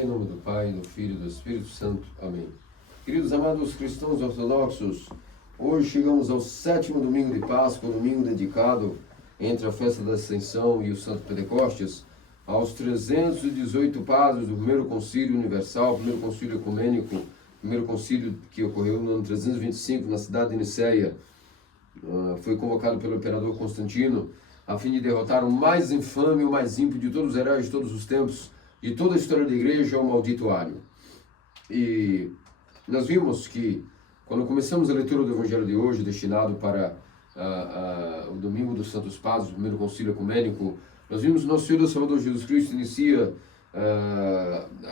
Em nome do Pai, do Filho e do Espírito Santo. Amém. Queridos amados cristãos ortodoxos, hoje chegamos ao 7º domingo de Páscoa, domingo dedicado entre a festa da Ascensão e o Santo Pentecostes, aos 318 padres do primeiro concílio universal, primeiro concílio ecumênico, primeiro concílio que ocorreu no ano 325 na cidade de Niceia. Foi convocado pelo imperador Constantino a fim de derrotar o mais infame e o mais ímpio de todos os heróis de todos os tempos, de toda a história da igreja, o maldito Ario. E nós vimos que, quando começamos a leitura do Evangelho de hoje, destinado para o Domingo dos Santos Padres, o primeiro concílio ecumênico, nós vimos que nosso Senhor e Salvador Jesus Cristo inicia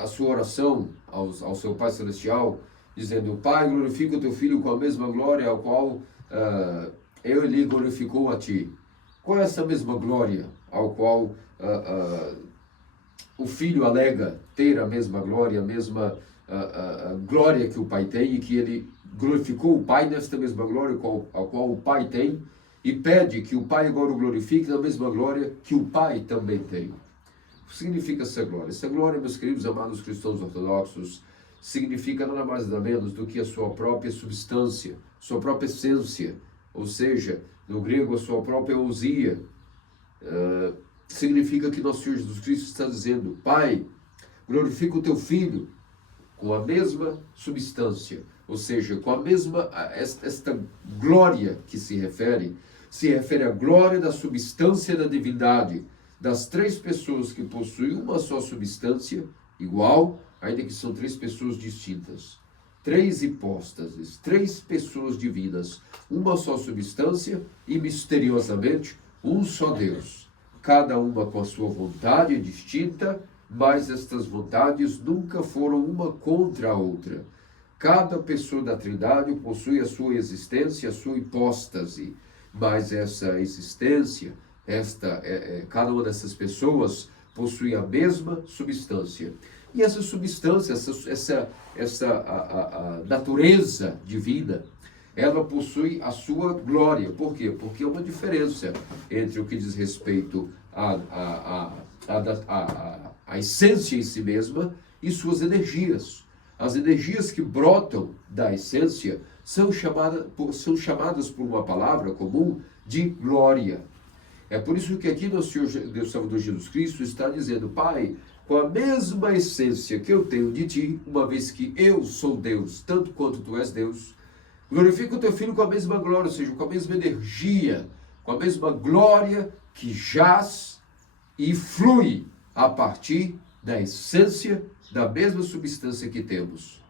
a sua oração ao seu Pai Celestial, dizendo: Pai, glorifica o teu Filho com a mesma glória ao qual ele glorificou a ti. Qual é essa mesma glória ao qual o Filho alega ter a mesma glória, a mesma glória que o Pai tem, e que ele glorificou o Pai nesta mesma glória ao qual o Pai tem, e pede que o Pai agora o glorifique na mesma glória que o Pai também tem? O que significa essa glória? Essa glória, meus queridos amados cristãos ortodoxos, significa nada mais nada menos do que a sua própria substância, sua própria essência, ou seja, no grego, a sua própria ousia. Significa que nosso Senhor Jesus Cristo está dizendo: Pai, glorifica o teu Filho com a mesma substância, ou seja, com a mesma, esta glória que se refere à glória da substância da divindade, das três pessoas que possuem uma só substância, igual, ainda que são três pessoas distintas. Três hipóstases, três pessoas divinas, uma só substância e, misteriosamente, um só Deus. Cada uma com a sua vontade distinta, mas estas vontades nunca foram uma contra a outra. Cada pessoa da Trindade possui a sua existência, a sua hipóstase, mas essa existência, cada uma dessas pessoas possui a mesma substância. E essa substância, essa natureza divina, ela possui a sua glória. Por quê? Porque há uma diferença entre o que diz respeito à essência em si mesma e suas energias. As energias que brotam da essência são chamadas por uma palavra comum de glória. É por isso que aqui nosso Senhor Deus Salvador Jesus Cristo está dizendo: Pai, com a mesma essência que eu tenho de ti, uma vez que eu sou Deus, tanto quanto tu és Deus, glorifica o teu Filho com a mesma glória, ou seja, com a mesma energia, com a mesma glória que jaz e flui a partir da essência da mesma substância que temos.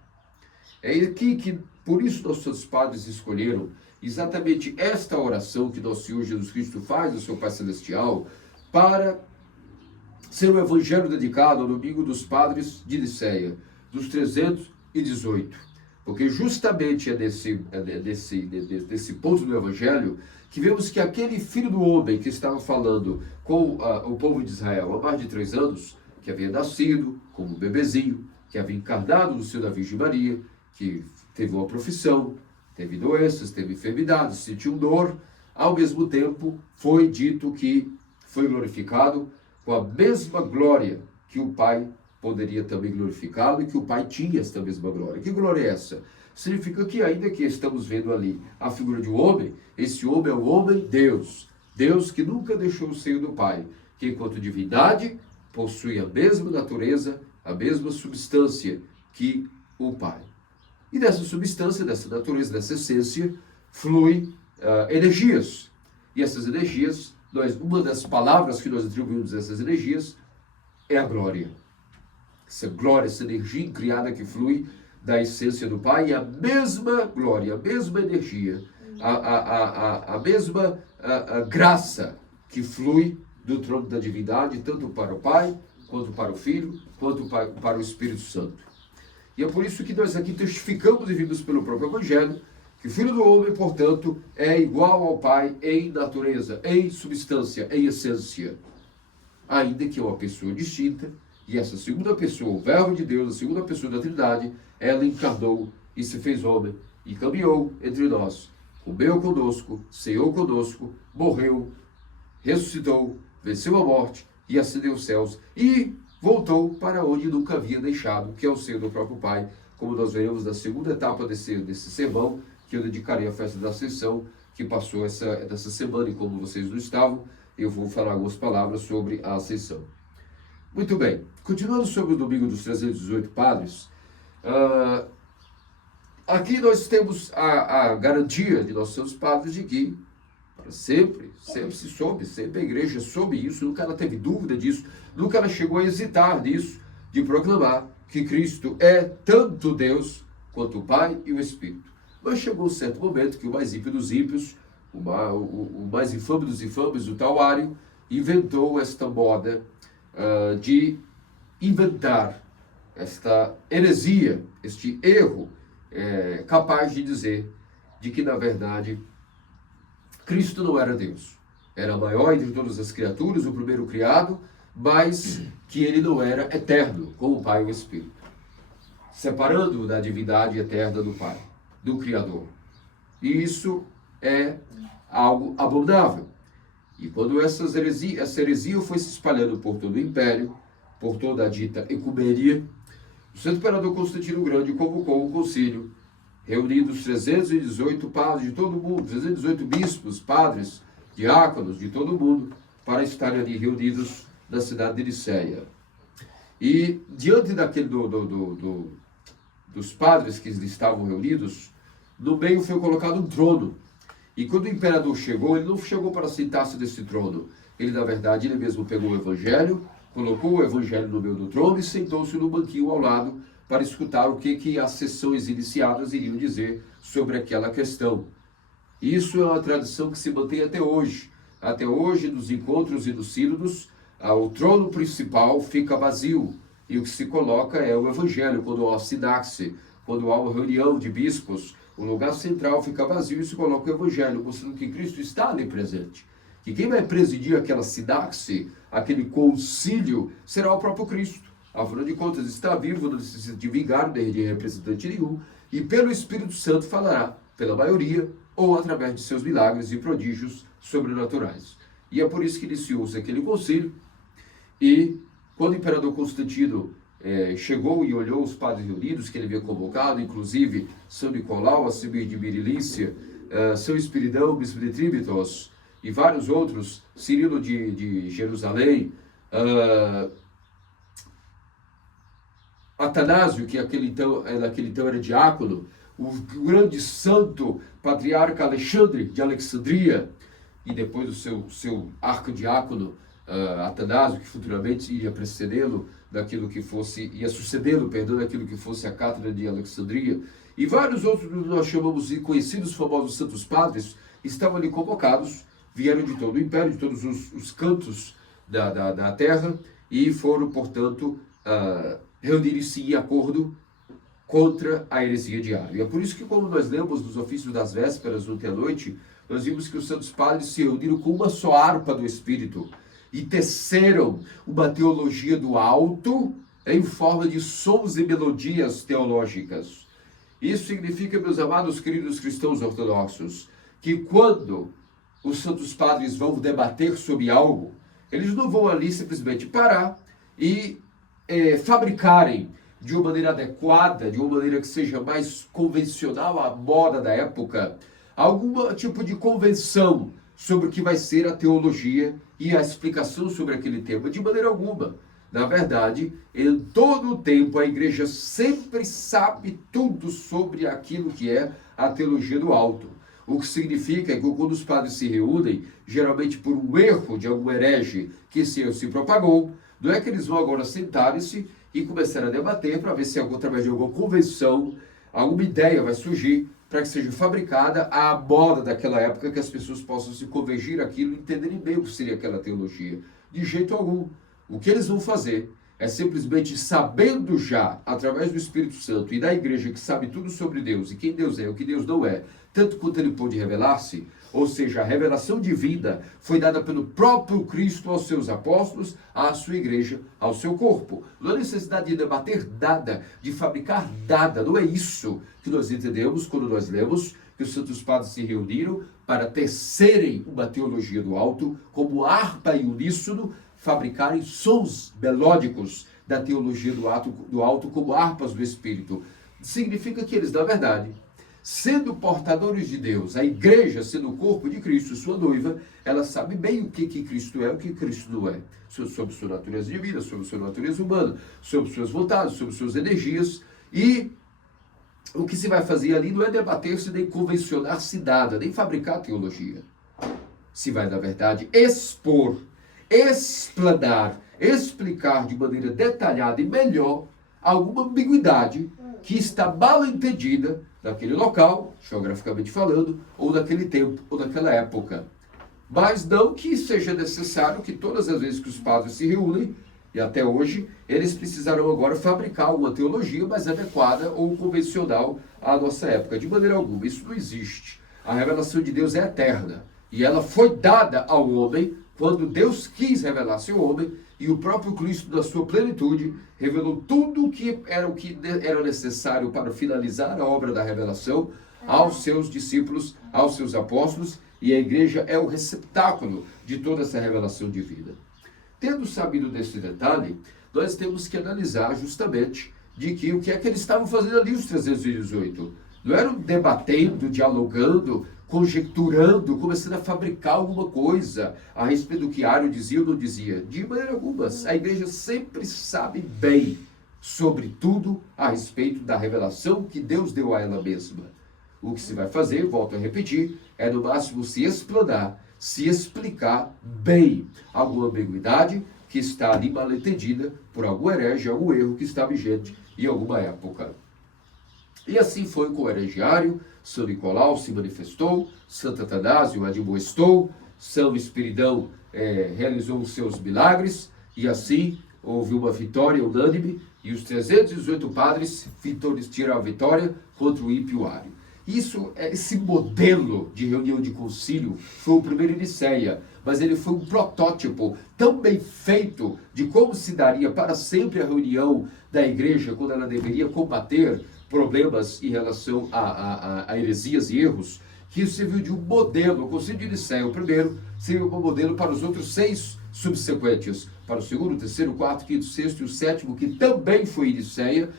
É aqui que, por isso, nossos padres escolheram exatamente esta oração que nosso Senhor Jesus Cristo faz ao seu Pai Celestial para ser um evangelho dedicado ao Domingo dos Padres de Niceia, dos 318. Porque justamente é desse ponto do evangelho que vemos que aquele Filho do Homem que estava falando com o povo de Israel há mais de 3 anos, que havia nascido como um bebezinho, que havia encarnado no seio da Virgem Maria, que teve uma profissão, teve doenças, teve enfermidades, sentiu dor, ao mesmo tempo foi dito que foi glorificado com a mesma glória que o Pai poderia também glorificá-lo e que o Pai tinha esta mesma glória. Que glória é essa? Significa que, ainda que estamos vendo ali a figura de um homem, esse homem é o homem Deus. Deus que nunca deixou o seio do Pai, que enquanto divindade possui a mesma natureza, a mesma substância que o Pai. E dessa substância, dessa natureza, dessa essência, flui energias. E essas energias, uma das palavras que nós atribuímos a essas energias é a glória. Essa glória, essa energia criada que flui da essência do Pai, e a mesma glória, a mesma energia, a mesma graça que flui do trono da divindade, tanto para o Pai, quanto para o Filho, quanto para o Espírito Santo. E é por isso que nós aqui testificamos e vimos pelo próprio Evangelho que o Filho do Homem, portanto, é igual ao Pai em natureza, em substância, em essência. Ainda que é uma pessoa distinta, e essa segunda pessoa, o Verbo de Deus, a segunda pessoa da Trindade, ela encarnou e se fez homem e caminhou entre nós, comeu conosco, ceou conosco, morreu, ressuscitou, venceu a morte e ascendeu aos céus e voltou para onde nunca havia deixado, que é o seio do próprio Pai, como nós veremos na segunda etapa desse sermão, que eu dedicarei à festa da Ascensão, que passou dessa semana, e como vocês não estavam, eu vou falar algumas palavras sobre a Ascensão. Muito bem, continuando sobre o domingo dos 318 padres, aqui nós temos a garantia de nossos santos padres de que sempre se soube, sempre a igreja soube isso, nunca ela teve dúvida disso, nunca ela chegou a hesitar nisso, de proclamar que Cristo é tanto Deus quanto o Pai e o Espírito. Mas chegou um certo momento que o mais ímpio dos ímpios, o mais infame dos infames, o tal Ário, inventou esta moda de inventar esta heresia, este erro capaz de dizer de que, na verdade, Cristo não era Deus. Era maior entre todas as criaturas, o primeiro criado, mas que ele não era eterno, como o Pai e o Espírito. Separando-o da divindade eterna do Pai, do Criador. E isso é algo abominável. E quando essa heresia foi se espalhando por todo o Império, por toda a dita ecumenia, o Santo Imperador Constantino o Grande convocou um concílio, reunindo os 318 padres de todo o mundo, 318 bispos, padres, diáconos de todo o mundo, para estarem ali reunidos na cidade de Nicéia. E diante daquele dos padres que estavam reunidos, no meio foi colocado um trono. E quando o imperador chegou, ele não chegou para sentar-se nesse trono. Ele, na verdade, ele mesmo pegou o evangelho, colocou o evangelho no meio do trono e sentou-se no banquinho ao lado para escutar o que as sessões iniciadas iriam dizer sobre aquela questão. Isso é uma tradição que se mantém até hoje. Até hoje, nos encontros e nos sínodos, o trono principal fica vazio. E o que se coloca é o evangelho. Quando há sinaxe, quando há uma reunião de bispos, o lugar central fica vazio e se coloca o evangelho, mostrando que Cristo está ali presente. Que quem vai presidir aquela sinaxe, aquele concílio, será o próprio Cristo. Afinal de contas, está vivo, não necessita de vigário, nem de representante nenhum, e pelo Espírito Santo falará, pela maioria, ou através de seus milagres e prodígios sobrenaturais. E é por isso que iniciou-se aquele concílio, e quando o imperador Constantino chegou e olhou os padres reunidos, que ele havia convocado, inclusive São Nicolau, Assibir de Mirilícia, São Espiridão, Bispo de Tríbitos, e vários outros, Cirilo de Jerusalém, Atanásio, que naquele então era diácono, o grande santo patriarca Alexandre de Alexandria, e depois o seu arquidiácono Atanásio, que futuramente ia precedê-lo ia sucedê-lo, naquilo que fosse a cátedra de Alexandria, e vários outros que nós chamamos de conhecidos famosos santos padres, estavam ali convocados, vieram de todo o império, de todos os cantos da terra, e foram, portanto, reunir-se em acordo contra a heresia de Ário. E é por isso que, quando nós lemos nos ofícios das vésperas, ontem à noite, nós vimos que os santos padres se reuniram com uma só harpa do Espírito e teceram uma teologia do alto em forma de sons e melodias teológicas. Isso significa, meus amados queridos cristãos ortodoxos, que quando os santos padres vão debater sobre algo, eles não vão ali simplesmente parar e fabricarem de uma maneira adequada, de uma maneira que seja mais convencional à moda da época, algum tipo de convenção sobre o que vai ser a teologia e a explicação sobre aquele tema, de maneira alguma. Na verdade, em todo o tempo, a igreja sempre sabe tudo sobre aquilo que é a teologia do alto. O que significa que quando os padres se reúnem, geralmente por um erro de algum herege que esse erro se propagou, não é que eles vão agora sentarem-se e começar a debater para ver se através de alguma convenção, alguma ideia vai surgir para que seja fabricada à moda daquela época, que as pessoas possam se convergir aquilo e entenderem bem o que seria aquela teologia. De jeito algum. O que eles vão fazer é simplesmente, sabendo já, através do Espírito Santo e da igreja que sabe tudo sobre Deus e quem Deus é e o que Deus não é, tanto quanto ele pôde revelar-se, ou seja, a revelação divina foi dada pelo próprio Cristo aos seus apóstolos, à sua igreja, ao seu corpo. Não há necessidade de debater nada, de fabricar nada. Não é isso que nós entendemos quando nós lemos que os santos padres se reuniram para tecerem uma teologia do alto, como harpa e uníssono, fabricarem sons melódicos da teologia do alto como harpas do Espírito. Significa que eles, na verdade, sendo portadores de Deus, a igreja sendo o corpo de Cristo, sua noiva, ela sabe bem o que Cristo é e o que Cristo não é. Sobre sua natureza divina, sobre sua natureza humana, sobre suas vontades, sobre suas energias. E o que se vai fazer ali não é debater-se, nem convencionar-se nada, nem fabricar teologia. Se vai, na verdade, expor, explanar, explicar de maneira detalhada e melhor alguma ambiguidade que está mal entendida naquele local, geograficamente falando, ou naquele tempo, ou naquela época. Mas não que seja necessário que todas as vezes que os padres se reúnem, e até hoje, eles precisarão agora fabricar uma teologia mais adequada ou convencional à nossa época. De maneira alguma, isso não existe. A revelação de Deus é eterna. E ela foi dada ao homem quando Deus quis revelar-se ao homem, e o próprio Cristo, na sua plenitude, revelou tudo o que era necessário para finalizar a obra da revelação aos seus discípulos, aos seus apóstolos, e a igreja é o receptáculo de toda essa revelação divina. Tendo sabido desse detalhe, nós temos que analisar justamente de que o que é que eles estavam fazendo ali, os 318. Não eram debatendo, dialogando, conjecturando, começando a fabricar alguma coisa a respeito do que Ario dizia ou não dizia. De maneira alguma. A igreja sempre sabe bem sobre tudo a respeito da revelação que Deus deu a ela mesma. O que se vai fazer, volto a repetir, é no máximo se explanar, se explicar bem alguma ambiguidade que está ali mal entendida por algum herege, algum erro que está vigente em alguma época. E assim foi com o heregiário. São Nicolau se manifestou, Santo Atanásio admoestou, São Espiridão realizou os seus milagres, e assim houve uma vitória unânime, e os 318 padres tiram a vitória contra o ímpio Ario. Esse modelo de reunião de concílio foi o primeiro em Nicéia, mas ele foi um protótipo tão bem feito de como se daria para sempre a reunião da igreja quando ela deveria combater problemas em relação a heresias e erros, que isso serviu de um modelo. O concílio de Nicéia, o primeiro, serviu como modelo para os outros 6 subsequentes, para o segundo, o terceiro, o quarto, o quinto, o sexto e o sétimo, que também foi em Nicéia,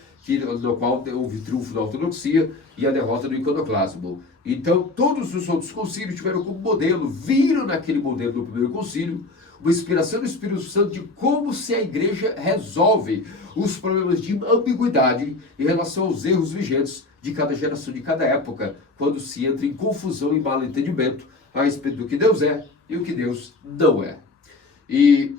no qual houve triunfo da ortodoxia e a derrota do iconoclasmo. Então, todos os outros concílios tiveram como modelo, viram naquele modelo do primeiro concílio, uma inspiração do Espírito Santo de como se a igreja resolve os problemas de ambiguidade em relação aos erros vigentes de cada geração, de cada época, quando se entra em confusão e mal entendimento a respeito do que Deus é e o que Deus não é. E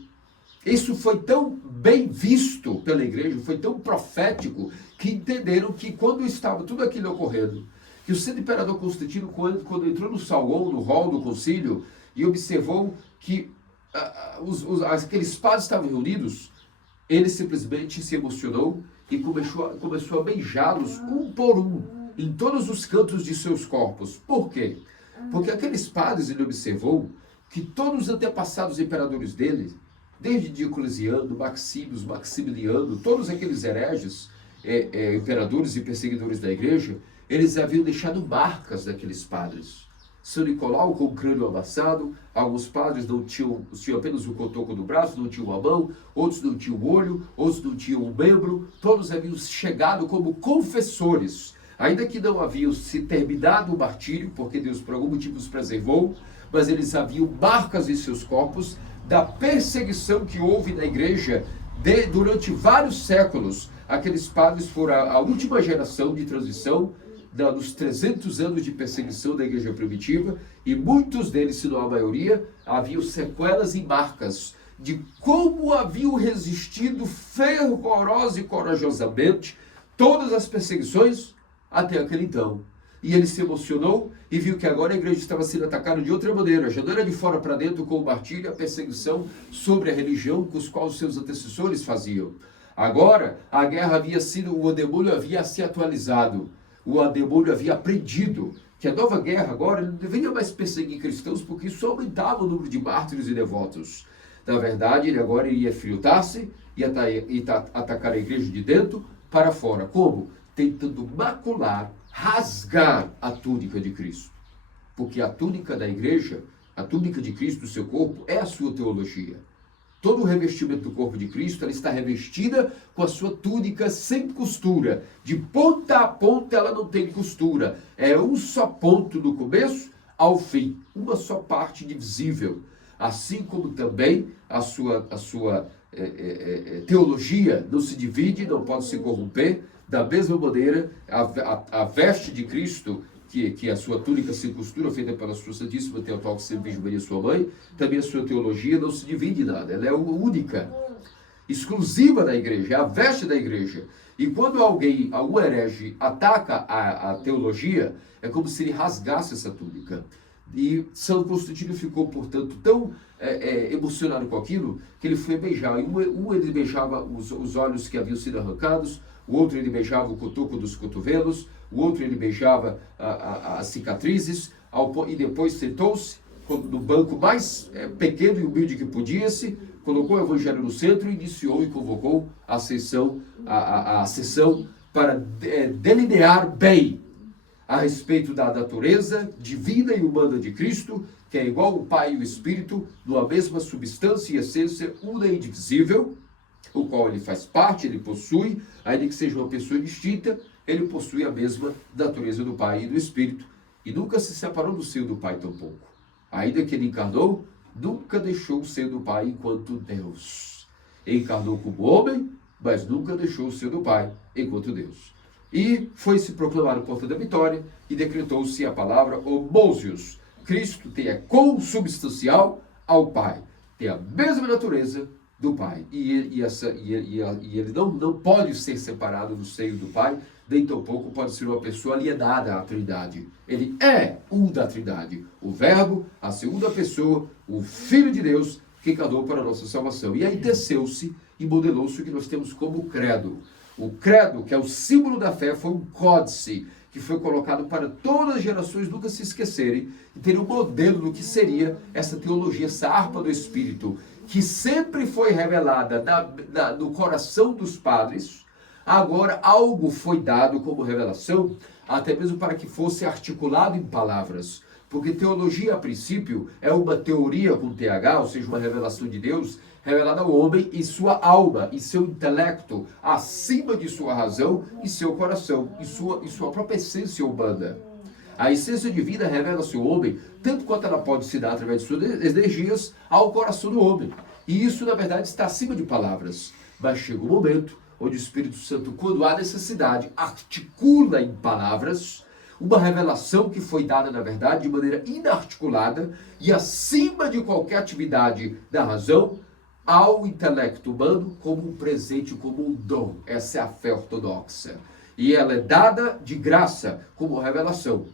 isso foi tão bem visto pela igreja, foi tão profético, que entenderam que quando estava tudo aquilo ocorrendo, que o Santo Imperador Constantino, quando entrou no salão, no hall do concílio, e observou que aqueles padres estavam reunidos, ele simplesmente se emocionou e começou a beijá-los um por um, em todos os cantos de seus corpos. Por quê? Porque aqueles padres, ele observou que todos os antepassados imperadores dele, desde Diocleciano, Maximius, Maximiliano, todos aqueles hereges, imperadores e perseguidores da igreja, eles haviam deixado marcas daqueles padres. São Nicolau com o crânio amassado, alguns padres tinham apenas o cotoco do braço, não tinham a mão, outros não tinham o olho, outros não tinham um membro, todos haviam chegado como confessores, ainda que não haviam se terminado o martírio, porque Deus por algum motivo os preservou, mas eles haviam marcas em seus corpos da perseguição que houve na igreja durante vários séculos. Aqueles padres foram a última geração de transição dos 300 anos de perseguição da igreja primitiva, e muitos deles, se não a maioria, haviam sequelas e marcas de como haviam resistido fervorosa e corajosamente todas as perseguições até aquele então. E ele se emocionou e viu que agora a igreja estava sendo atacada de outra maneira, já não era de fora para dentro com o martírio e a perseguição sobre a religião com os quais os seus antecessores faziam. Agora, a guerra havia sido, o demônio havia se atualizado, o demônio havia aprendido que a nova guerra agora não deveria mais perseguir cristãos, porque isso aumentava o número de mártires e devotos. Na verdade, ele agora iria filtrar-se e atacar a igreja de dentro para fora. Como? Tentando macular, rasgar a túnica de Cristo. Porque a túnica da igreja, a túnica de Cristo, o seu corpo, é a sua teologia. todo o revestimento do corpo de Cristo, ela está revestida com a sua túnica sem costura. De ponta a ponta ela não tem costura. É um só ponto do começo ao fim. Uma só parte divisível. Assim como também a sua teologia não se divide, não pode se corromper. Da mesma maneira, a veste de Cristo, que a sua túnica sem costura, feita pela sua Santíssima Teotocos sempre Virgem Maria, sua mãe, também a sua teologia não se divide em nada. Ela é única, exclusiva da igreja, é a veste da igreja. E quando algum herege ataca a teologia, é como se ele rasgasse essa túnica. E São Constantino ficou, portanto, tão emocionado com aquilo, que ele foi beijar. Ele beijava os olhos que haviam sido arrancados, o outro ele beijava o cotoco dos cotovelos, o outro ele beijava as cicatrizes, e depois sentou-se no banco mais pequeno e humilde que podia-se, colocou o evangelho no centro, iniciou e convocou a sessão para delinear bem a respeito da natureza divina e humana de Cristo, que é igual o Pai e o Espírito, numa mesma substância e essência, una e indivisível, o qual ele faz parte, ele possui, ainda que seja uma pessoa distinta, ele possui a mesma natureza do Pai e do Espírito, e nunca se separou do seio do Pai tampouco. Ainda que ele encarnou, nunca deixou o seio do Pai enquanto Deus. Encarnou como homem, mas nunca deixou o seio do Pai enquanto Deus. E foi-se proclamar o porta da vitória, e decretou-se a palavra homousios. Cristo é consubstancial ao Pai, tem a mesma natureza do Pai, e ele não pode ser separado do seio do Pai, nem tampouco pode ser uma pessoa alienada à Trindade. Ele é um da Trindade, o Verbo, a segunda pessoa, o Filho de Deus, que encarnou para a nossa salvação. E aí teceu-se e modelou-se o que nós temos como credo. O credo, que é o símbolo da fé, foi um códice que foi colocado para todas as gerações nunca se esquecerem e terem um modelo do que seria essa teologia, essa harpa do Espírito, que sempre foi revelada no coração dos padres. Agora algo foi dado como revelação, até mesmo para que fosse articulado em palavras. Porque teologia, a princípio, é uma teoria com TH, ou seja, uma revelação de Deus, revelada ao homem em sua alma, em seu intelecto, acima de sua razão e seu coração, em sua própria essência humana. A essência divina revela-se ao homem, tanto quanto ela pode se dar através de suas energias ao coração do homem. E isso, na verdade, está acima de palavras. Mas chega um momento onde o Espírito Santo, quando há necessidade, articula em palavras uma revelação que foi dada, na verdade, de maneira inarticulada e acima de qualquer atividade da razão, ao intelecto humano como um presente, como um dom. Essa é a fé ortodoxa. E ela é dada de graça como revelação.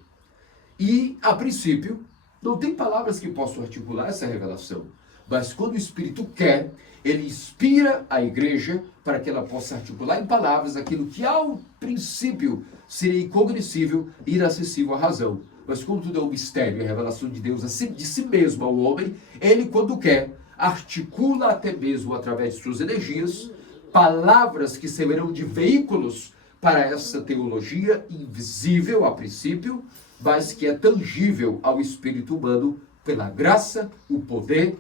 E, a princípio, não tem palavras que possam articular essa revelação. Mas quando o Espírito quer, ele inspira a igreja para que ela possa articular em palavras aquilo que, ao princípio, seria incognoscível e inacessível à razão. Mas como tudo é um mistério e a revelação de Deus de si mesmo ao homem, ele, quando quer, articula até mesmo através de suas energias palavras que servirão de veículos para essa teologia invisível a princípio, mas que é tangível ao espírito humano pela graça, o poder,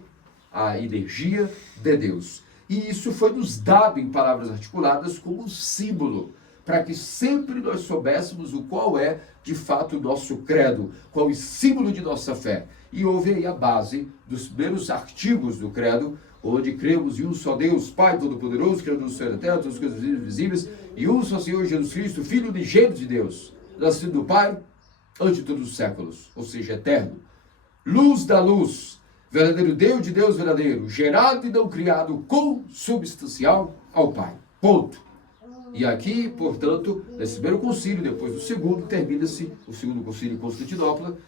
a energia de Deus. E isso foi nos dado em palavras articuladas como um símbolo, para que sempre nós soubéssemos o qual é de fato o nosso credo, qual é o símbolo de nossa fé. E houve aí a base dos primeiros artigos do credo, onde cremos em um só Deus, Pai Todo-Poderoso, Criador do céu e da terra, todas as coisas visíveis, e um só Senhor Jesus Cristo, Filho unigênito de Deus, nascido do Pai, antes de todos os séculos, ou seja, eterno. Luz da luz, verdadeiro Deus de Deus verdadeiro, gerado e não criado, consubstancial ao Pai. Ponto. E aqui, portanto, nesse primeiro concílio, depois do segundo, termina-se, o segundo concílio em Constantinopla,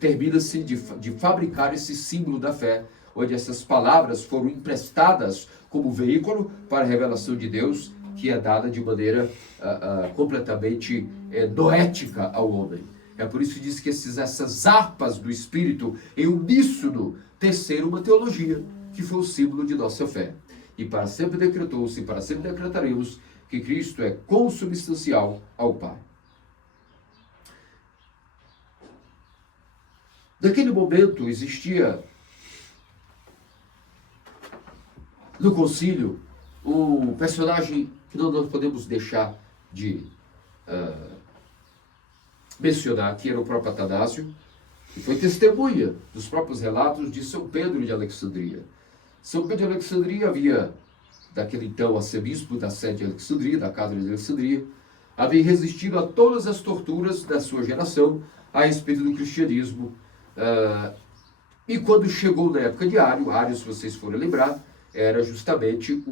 termina-se de fabricar esse símbolo da fé, onde essas palavras foram emprestadas como veículo para a revelação de Deus, que é dada de maneira completamente noética ao homem. É por isso que diz que essas harpas do Espírito em uníssono teceram uma teologia, que foi o símbolo de nossa fé. E para sempre decretou-se, e para sempre decretaremos, que Cristo é consubstancial ao Pai. Naquele momento existia no concílio, um personagem que não nós podemos deixar de mencionar, que era o próprio Atanásio, que foi testemunha dos próprios relatos de São Pedro de Alexandria. São Pedro de Alexandria havia, daquele então, arcebispo da sede de Alexandria, da casa de Alexandria, havia resistido a todas as torturas da sua geração a respeito do cristianismo. E quando chegou na época de Ário, se vocês forem lembrar, era justamente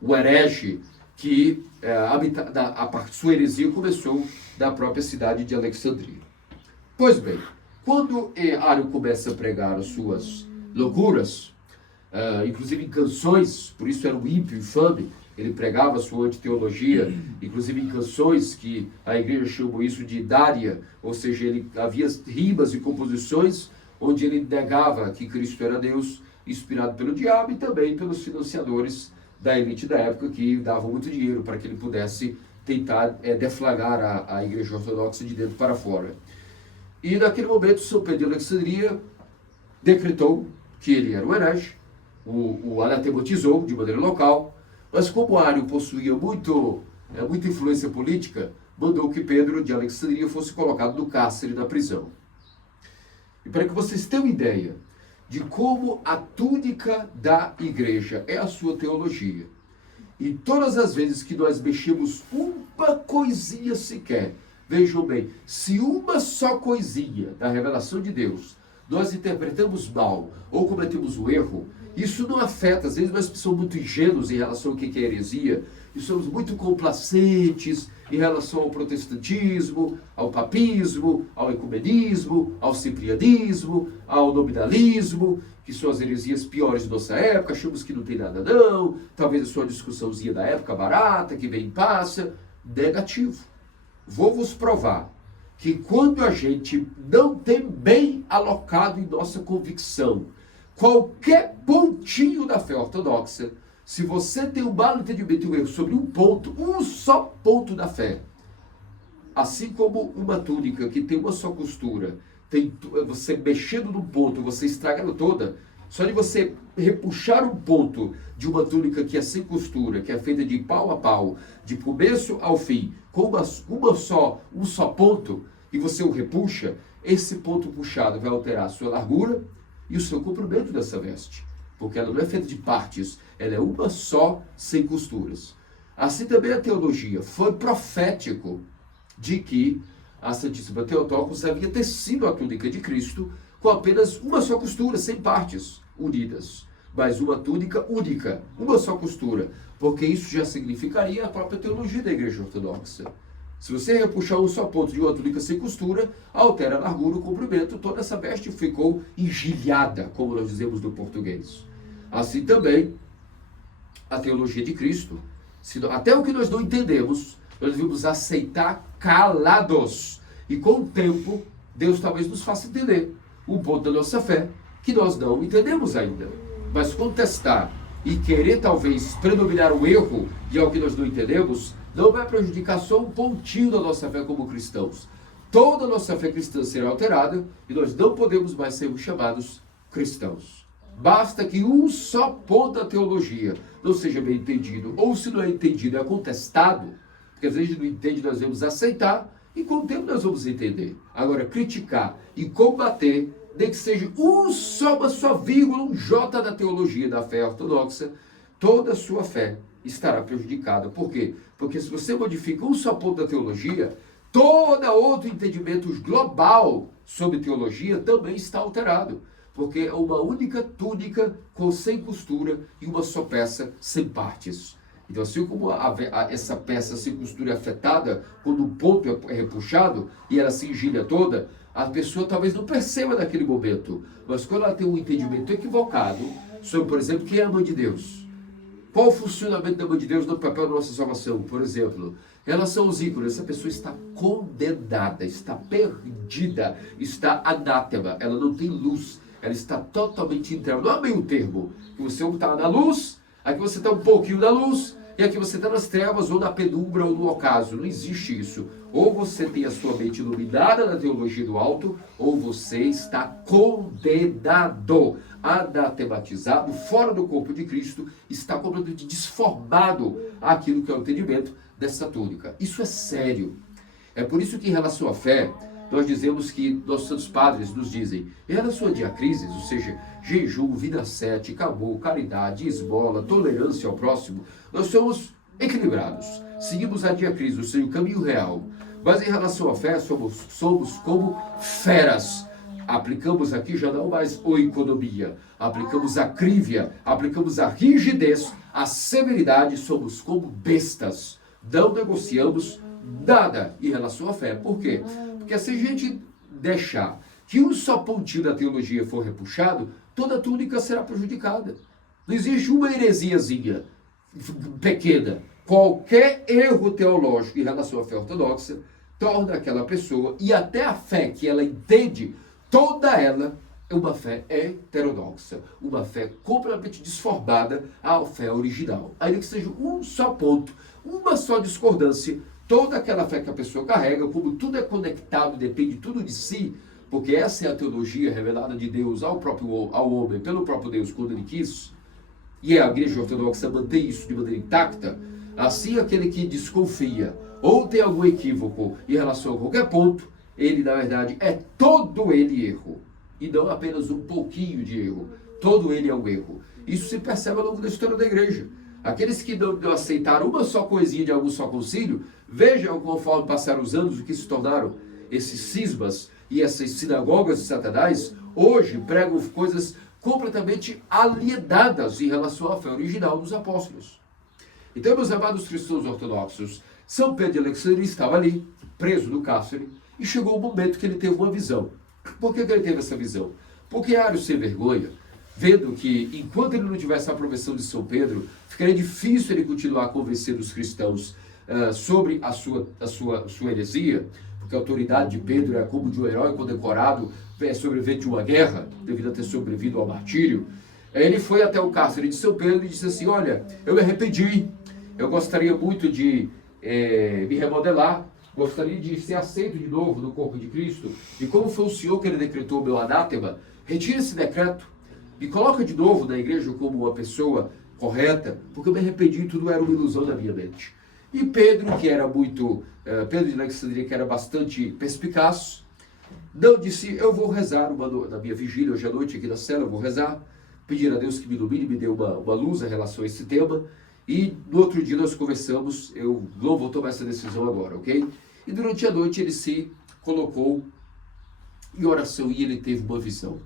o herege que sua heresia começou da própria cidade de Alexandria. Pois bem, quando Ário começa a pregar as suas loucuras, inclusive em canções, por isso era um ímpio infame, ele pregava a sua antiteologia, inclusive em canções que a igreja chamou isso de dária, ou seja, havia rimas e composições onde ele negava que Cristo era Deus, inspirado pelo diabo e também pelos financiadores da elite da época que davam muito dinheiro para que ele pudesse tentar deflagrar a igreja ortodoxa de dentro para fora. E naquele momento São Pedro de Alexandria decretou que ele era um herege, o anatematizou de maneira local, mas como Ário possuía muita influência política, mandou que Pedro de Alexandria fosse colocado no cárcere, na prisão. E para que vocês tenham ideia de como a túnica da igreja é a sua teologia, e todas as vezes que nós mexemos uma coisinha sequer, vejam bem, se uma só coisinha da revelação de Deus nós interpretamos mal ou cometemos um erro, isso não afeta. Às vezes nós somos muito ingênuos em relação ao que é heresia, e somos muito complacentes em relação ao protestantismo, ao papismo, ao ecumenismo, ao ciprianismo, ao nominalismo, que são as heresias piores de nossa época. Achamos que não tem nada não, talvez a sua discussãozinha da época barata, que vem e passa. Negativo. Vou vos provar que quando a gente não tem bem alocado em nossa convicção qualquer pontinho da fé ortodoxa, se você tem um mau entendimento e um erro sobre um só ponto da fé, assim como uma túnica que tem uma só costura, você mexendo num ponto, você estraga ela toda, só de você repuxar um ponto de uma túnica que é sem costura, que é feita de pau a pau, de começo ao fim, com um só ponto, e você o repuxa, esse ponto puxado vai alterar a sua largura e o seu comprimento dessa veste, porque ela não é feita de partes, ela é uma só, sem costuras. Assim também a teologia foi profético de que a Santíssima Theotokos havia tecido a túnica de Cristo com apenas uma só costura, sem partes unidas, mas uma túnica única, uma só costura, porque isso já significaria a própria teologia da Igreja Ortodoxa. Se você repuxar um só ponto de uma túnica sem costura, altera a largura, o comprimento, toda essa veste ficou engilhada, como nós dizemos no português. Assim também, a teologia de Cristo, até o que nós não entendemos, nós devemos aceitar calados. E com o tempo, Deus talvez nos faça entender um ponto da nossa fé que nós não entendemos ainda. Mas contestar e querer talvez predominar o erro de algo que nós não entendemos, não vai prejudicar só um pontinho da nossa fé como cristãos. Toda a nossa fé cristã será alterada e nós não podemos mais sermos chamados cristãos. Basta que um só ponto da teologia não seja bem entendido, ou se não é entendido, é contestado, porque às vezes não entende, nós vamos aceitar, e com o tempo nós vamos entender. Agora, criticar e combater, nem que seja uma só vírgula, um J da teologia da fé ortodoxa, toda a sua fé estará prejudicada. Por quê? Porque se você modifica um só ponto da teologia, todo outro entendimento global sobre teologia também está alterado. Porque é uma única túnica sem costura e uma só peça sem partes. Então, assim como essa peça sem costura é afetada, quando um ponto é repuxado e ela se engilha toda, a pessoa talvez não perceba naquele momento. Mas quando ela tem um entendimento equivocado sobre, por exemplo, quem é a mãe de Deus, qual o funcionamento da mãe de Deus no papel da nossa salvação, por exemplo, em relação aos ícones, essa pessoa está condenada, está perdida, está anátema, ela não tem luz, ela está totalmente interna. Não há meio termo, que você está na luz, aqui você está um pouquinho na luz, e aqui você está nas trevas, ou na penumbra, ou no ocaso. Não existe isso. Ou você tem a sua mente iluminada na teologia do alto, ou você está condenado, anatematizado, fora do corpo de Cristo, está completamente desformado àquilo que é o entendimento dessa túnica. Isso é sério. É por isso que, em relação à fé, nós dizemos que nossos santos padres nos dizem, em relação a diacrises, ou seja, jejum, vida ascética, amor, caridade, esmola, tolerância ao próximo, nós somos equilibrados, seguimos a diacrise, ou seja, o caminho real. Mas em relação à fé, somos como feras. Aplicamos aqui já não mais oikonomia, aplicamos a crívia, aplicamos a rigidez, a severidade, somos como bestas. Não negociamos nada em relação à fé. Por quê? Porque se a gente deixar que um só pontinho da teologia for repuxado, toda a túnica será prejudicada. Não existe uma heresiazinha pequena. Qualquer erro teológico em relação à fé ortodoxa torna aquela pessoa, e até a fé que ela entende, toda ela é uma fé heterodoxa, uma fé completamente desformada à fé original. Ainda que seja um só ponto, uma só discordância, toda aquela fé que a pessoa carrega, como tudo é conectado, depende tudo de si, porque essa é a teologia revelada de Deus ao homem, pelo próprio Deus, quando ele quis, e a igreja ortodoxa mantém isso de maneira intacta. Assim, aquele que desconfia ou tem algum equívoco em relação a qualquer ponto, ele, na verdade, é todo ele erro, e não apenas um pouquinho de erro. Todo ele é um erro. Isso se percebe ao longo da história da igreja. Aqueles que não aceitaram uma só coisinha de algum só concílio, vejam conforme passaram os anos o que se tornaram esses cismas e essas sinagogas de Satanás, hoje pregam coisas completamente alienadas em relação à fé original dos apóstolos. Então, meus amados cristãos ortodoxos, São Pedro de Alexandria estava ali, preso no cárcere, e chegou o momento que ele teve uma visão. Por que ele teve essa visão? Porque Ario, sem vergonha, vendo que enquanto ele não tivesse a aprovação de São Pedro, ficaria difícil ele continuar a convencer os cristãos sobre a sua heresia, porque a autoridade de Pedro era como de um herói condecorado, sobrevivente de uma guerra, devido a ter sobrevivido ao martírio. Ele foi até o cárcere de São Pedro e disse assim: olha, eu me arrependi, eu gostaria muito de me remodelar, gostaria de ser aceito de novo no corpo de Cristo, e como foi o Senhor que ele decretou o meu anátema, retire esse decreto, me coloca de novo na igreja como uma pessoa correta, porque eu me arrependi e tudo era uma ilusão da minha mente. E Pedro, que era Pedro de Alexandria, que era bastante perspicaz, não disse: eu vou rezar na minha vigília, hoje à noite aqui na cela, eu vou rezar, pedir a Deus que me ilumine, me dê uma luz em relação a esse tema, e no outro dia nós conversamos, eu não vou tomar essa decisão agora, ok? E durante a noite ele se colocou em oração e ele teve uma visão.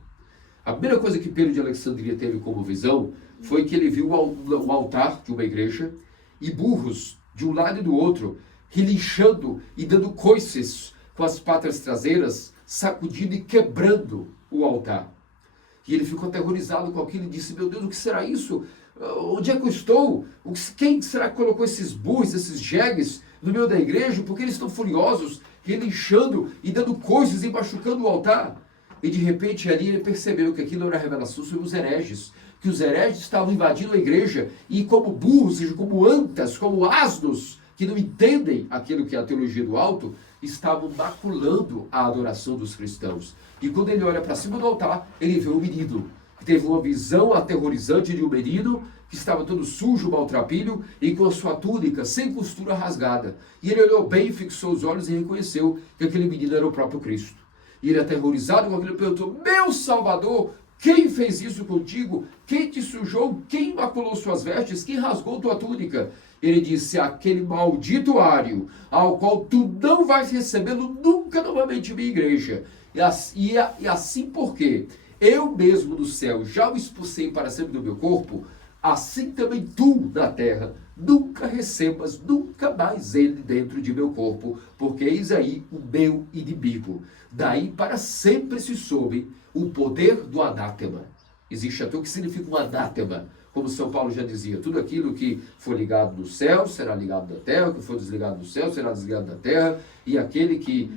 A primeira coisa que Pedro de Alexandria teve como visão foi que ele viu o altar de uma igreja e burros de um lado e do outro, relinchando e dando coices com as patas traseiras, sacudindo e quebrando o altar. E ele ficou aterrorizado com aquilo e disse: meu Deus, o que será isso? Onde é que eu estou? Quem será que colocou esses burros, esses jegues no meio da igreja? Porque eles estão furiosos, relinchando e dando coices e machucando o altar. E de repente ali ele percebeu que aquilo era a revelação sobre os hereges, que os hereges estavam invadindo a igreja e como burros, seja, como antas, como asnos, que não entendem aquilo que é a teologia do alto, estavam maculando a adoração dos cristãos. E quando ele olha para cima do altar, ele vê um menino, que teve uma visão aterrorizante de um menino que estava todo sujo, maltrapilho, e com a sua túnica sem costura rasgada. E ele olhou bem, fixou os olhos e reconheceu que aquele menino era o próprio Cristo. E ele, aterrorizado com aquilo, perguntou: meu Salvador, quem fez isso contigo? Quem te sujou? Quem maculou suas vestes? Quem rasgou tua túnica? Ele disse: aquele maldito Ario, ao qual tu não vais recebê-lo nunca novamente em minha igreja. E assim porque eu mesmo do céu já o expulsei para sempre do meu corpo, assim também tu, na terra, nunca recebas nunca mais ele dentro de meu corpo, porque eis aí o meu inimigo. Daí para sempre se soube o poder do anátema. Existe até o que significa um anátema. como São Paulo já dizia, tudo aquilo que for ligado no céu será ligado na terra, o que for desligado no céu será desligado na terra, e aquele que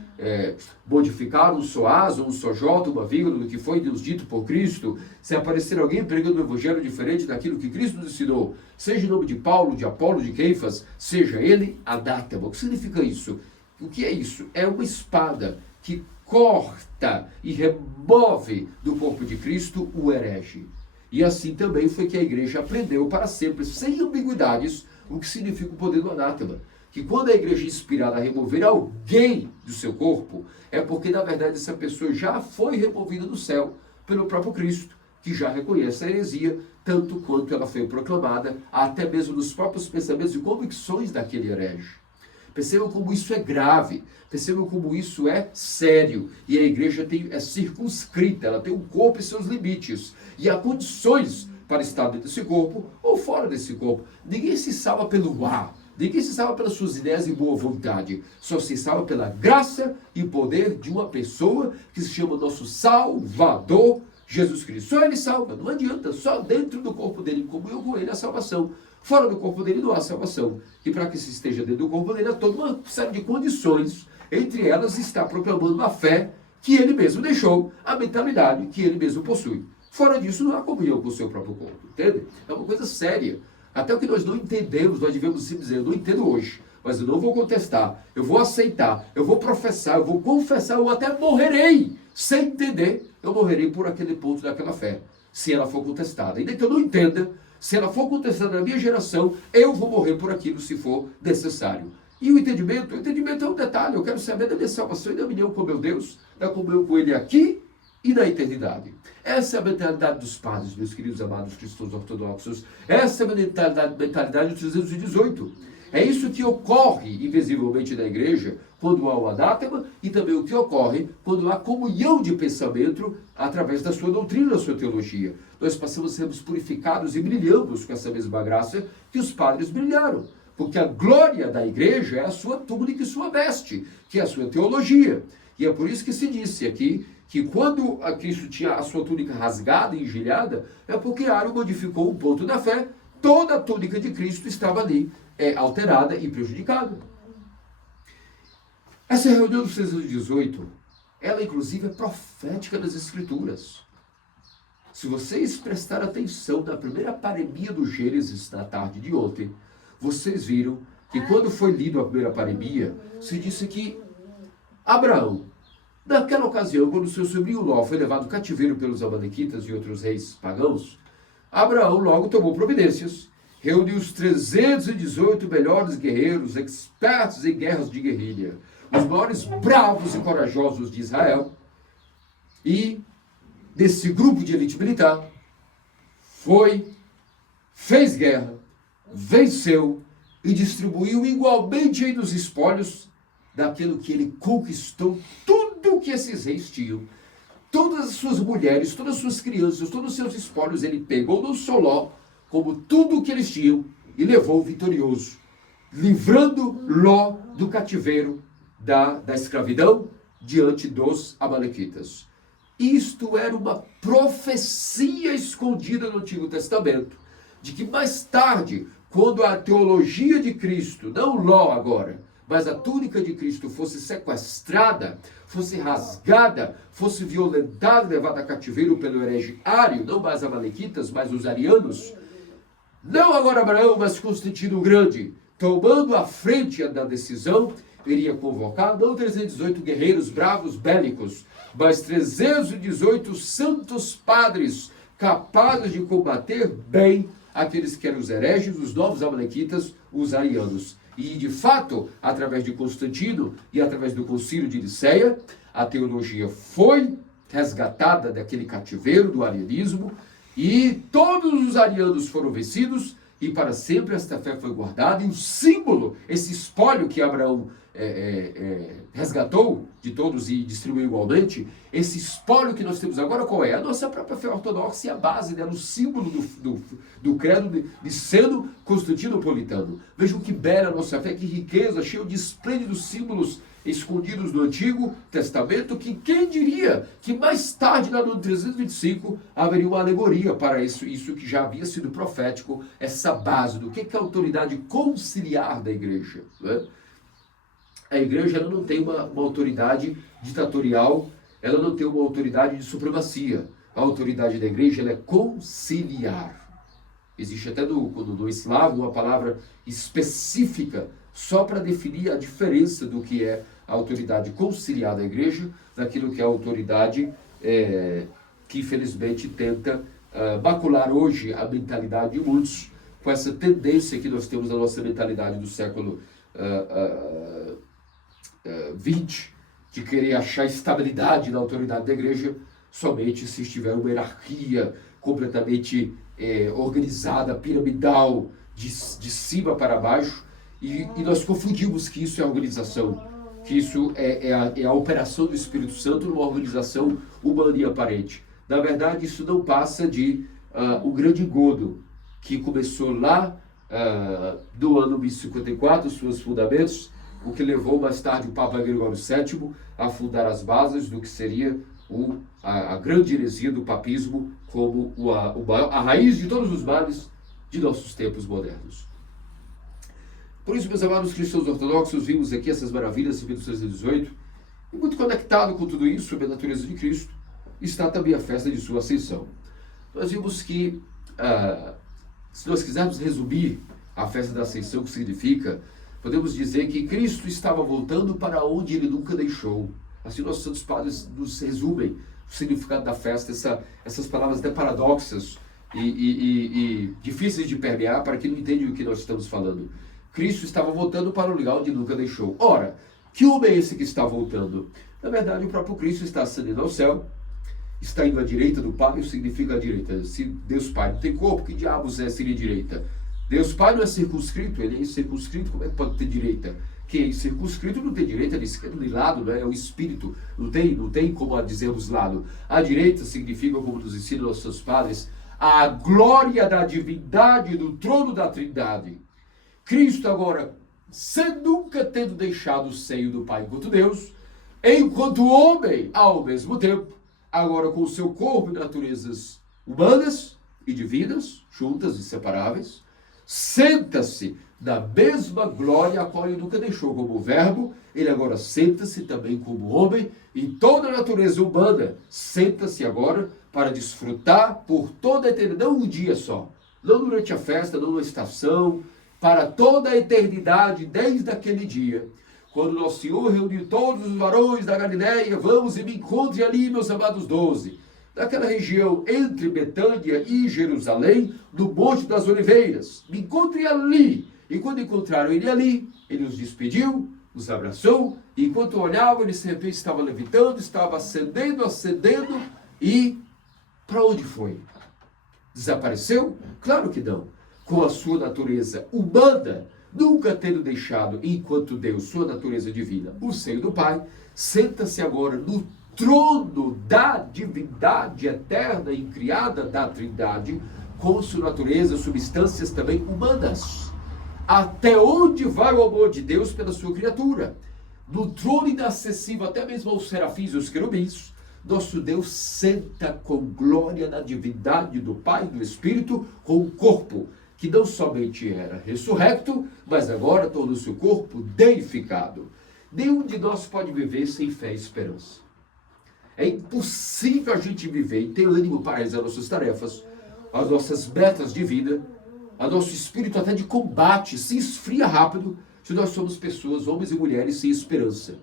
modificar um só asa, um só jota, uma vírgula do que foi Deus dito por Cristo, se aparecer alguém pregando um evangelho diferente daquilo que Cristo nos ensinou, seja em nome de Paulo, de Apolo, de Keifas, seja ele anátema. O que significa isso? O que é isso? É uma espada que corta e remove do corpo de Cristo o herege. E assim também foi que a igreja aprendeu para sempre, sem ambiguidades, o que significa o poder do anátema. Que quando a igreja é inspirada a remover alguém do seu corpo, é porque na verdade essa pessoa já foi removida do céu pelo próprio Cristo, que já reconhece a heresia, tanto quanto ela foi proclamada, até mesmo nos próprios pensamentos e convicções daquele herege. Percebam como isso é grave, percebam como isso é sério. E a igreja é circunscrita, ela tem um corpo e seus limites. E há condições para estar dentro desse corpo ou fora desse corpo. Ninguém se salva pelo ar, ninguém se salva pelas suas ideias e boa vontade. Só se salva pela graça e poder de uma pessoa que se chama nosso Salvador, Jesus Cristo. Só ele salva, não adianta, só dentro do corpo dele, como eu com ele, a salvação. Fora do corpo dele não há salvação. E para que se esteja dentro do corpo dele, há toda uma série de condições. Entre elas está proclamando a fé que ele mesmo deixou, a mentalidade que ele mesmo possui. Fora disso, não há comunhão com o seu próprio corpo. Entende? É uma coisa séria. Até o que nós não entendemos, nós devemos sim dizer, eu não entendo hoje, mas eu não vou contestar, eu vou aceitar, eu vou professar, eu vou confessar, eu até morrerei sem entender, eu morrerei por aquele ponto daquela fé, se ela for contestada. Ainda que eu não entenda, se ela for contestada na minha geração, eu vou morrer por aquilo se for necessário. E o entendimento é um detalhe. Eu quero saber da minha salvação e da minha união com meu Deus, da comunhão com Ele aqui e na eternidade. Essa é a mentalidade dos padres, meus queridos amados cristãos ortodoxos. Essa é a mentalidade dos 318. É isso que ocorre invisivelmente na igreja quando há o anátema e também o que ocorre quando há comunhão de pensamento através da sua doutrina, da sua teologia. Nós passamos a sermos purificados e brilhamos com essa mesma graça que os padres brilharam. Porque a glória da igreja é a sua túnica e sua veste, que é a sua teologia. E é por isso que se disse aqui que quando a Cristo tinha a sua túnica rasgada e engelhada, é porque Aaron modificou um ponto da fé, toda a túnica de Cristo estava ali alterada e prejudicada. Essa reunião do 618, ela inclusive é profética das Escrituras. Se vocês prestarem atenção na primeira paremia do Gênesis na tarde de ontem, vocês viram que quando foi lido a primeira paremia, se disse que Abraão, naquela ocasião, quando seu sobrinho Ló foi levado cativeiro pelos amalequitas e outros reis pagãos, Abraão logo tomou providências, reuniu os 318 melhores guerreiros, expertos em guerras de guerrilha, os maiores bravos e corajosos de Israel, e desse grupo de elite militar, fez guerra, venceu e distribuiu igualmente aí nos espólios daquilo que ele conquistou, tudo que esses reis tinham. Todas as suas mulheres, todas as suas crianças, todos os seus espólios, ele pegou no Soló, como tudo que eles tinham, e levou vitorioso, livrando Ló do cativeiro, da escravidão, diante dos amalequitas. Isto era uma profecia escondida no Antigo Testamento, de que mais tarde, quando a teologia de Cristo, não Ló agora, mas a túnica de Cristo fosse sequestrada, fosse rasgada, fosse violentada, levada a cativeiro pelo herege Ário, não mais amalequitas, mas os arianos, não agora Abraão, mas Constantino o Grande, tomando a frente da decisão, iria convocar não 318 guerreiros bravos bélicos, mas 318 santos padres capazes de combater bem aqueles que eram os hereges, os novos amalequitas, os arianos. E, de fato, através de Constantino e através do concílio de Niceia, a teologia foi resgatada daquele cativeiro do arianismo e todos os arianos foram vencidos e para sempre esta fé foi guardada e o símbolo, esse espólio que Abraão resgatou de todos e distribuiu igualmente, esse espólio que nós temos agora qual é? A nossa própria fé ortodoxa e a base dela, o símbolo do credo niceno-constantinopolitano. Vejam que bela a nossa fé, que riqueza, cheio de esplêndidos símbolos escondidos no Antigo Testamento, que quem diria que mais tarde, lá no 325, haveria uma alegoria para isso que já havia sido profético, essa base do que é a autoridade conciliar da igreja. Né? A igreja ela não tem uma autoridade ditatorial, ela não tem uma autoridade de supremacia. A autoridade da igreja ela é conciliar. Existe até no eslavo uma palavra específica só para definir a diferença do que é a autoridade conciliar da igreja daquilo que é a autoridade que infelizmente tenta macular hoje a mentalidade de muitos com essa tendência que nós temos na nossa mentalidade do século XX de querer achar estabilidade na autoridade da igreja somente se estiver uma hierarquia completamente organizada, piramidal, de cima para baixo, e nós confundimos que isso é organização, que isso é a operação do Espírito Santo numa organização humana e aparente. Na verdade, isso não passa de um grande engodo que começou lá no ano 1054, seus fundamentos, o que levou mais tarde o Papa Gregório VII a fundar as bases do que seria a grande heresia do papismo como a raiz de todos os males de nossos tempos modernos. Por isso, meus amados cristãos ortodoxos, vimos aqui essas maravilhas de 1318, e muito conectado com tudo isso, sobre a natureza de Cristo, está também a festa de sua ascensão. Nós vimos que, se nós quisermos resumir a festa da ascensão, o que significa, podemos dizer que Cristo estava voltando para onde ele nunca deixou. Assim, nossos santos padres nos resumem o significado da festa, essas palavras até paradoxas e difíceis de permear para quem não entende o que nós estamos falando. Cristo estava voltando para o lugar onde nunca deixou. Ora, que homem é esse que está voltando? Na verdade, o próprio Cristo está ascendendo ao céu, está indo à direita do Pai. O que significa a direita? Se Deus Pai não tem corpo, que diabos seria direita? Deus Pai não é circunscrito, ele é incircunscrito, como é que pode ter direita? Quem é incircunscrito não tem direita, de esquerda, de lado, né? É o espírito, não tem como dizermos lado. A direita significa, como nos ensinam os seus padres, a glória da divindade do trono da Trindade. Cristo agora, sem nunca tendo deixado o seio do Pai enquanto Deus, enquanto homem ao mesmo tempo, agora com o seu corpo e naturezas humanas e divinas, juntas e inseparáveis, senta-se na mesma glória a qual ele nunca deixou como verbo, ele agora senta-se também como homem, e toda a natureza humana senta-se agora para desfrutar por toda a eternidade, não um dia só, não durante a festa, não numa estação, para toda a eternidade, desde aquele dia, quando nosso Senhor reuniu todos os varões da Galileia, vamos e me encontre ali, meus amados 12, naquela região entre Betânia e Jerusalém, no Monte das Oliveiras. Me encontre ali. E quando encontraram ele ali, ele os despediu, os abraçou, e enquanto olhavam, ele de repente estava levitando, estava ascendendo, e para onde foi? Desapareceu? Claro que não. Com a sua natureza humana, nunca tendo deixado, enquanto Deus, sua natureza divina, o seio do Pai, senta-se agora no trono da divindade eterna e criada da Trindade, com sua natureza, substâncias também humanas. Até onde vai o amor de Deus pela sua criatura? No trono inacessível até mesmo aos serafins e os querubins, nosso Deus senta com glória na divindade do Pai e do Espírito, com o corpo, que não somente era ressurrecto, mas agora tornou-se o corpo deificado. Nenhum de nós pode viver sem fé e esperança. É impossível a gente viver e ter ânimo para realizar nossas tarefas, as nossas metas de vida, a nosso espírito até de combate se esfria rápido se nós somos pessoas, homens e mulheres, sem esperança.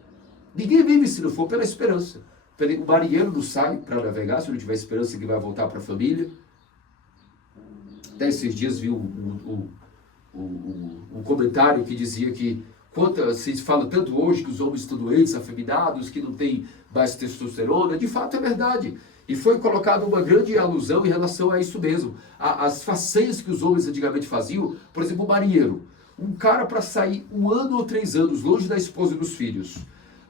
Ninguém vive se não for pela esperança. O marinheiro não sai para navegar se não tiver esperança que vai voltar para a família. Até esses dias vi um comentário que dizia que se fala tanto hoje que os homens estão doentes, afeminados, que não tem mais testosterona. De fato é verdade. E foi colocada uma grande alusão em relação a isso mesmo. As façanhas que os homens antigamente faziam, por exemplo, o marinheiro. Um cara para sair 1 ano ou 3 anos longe da esposa e dos filhos,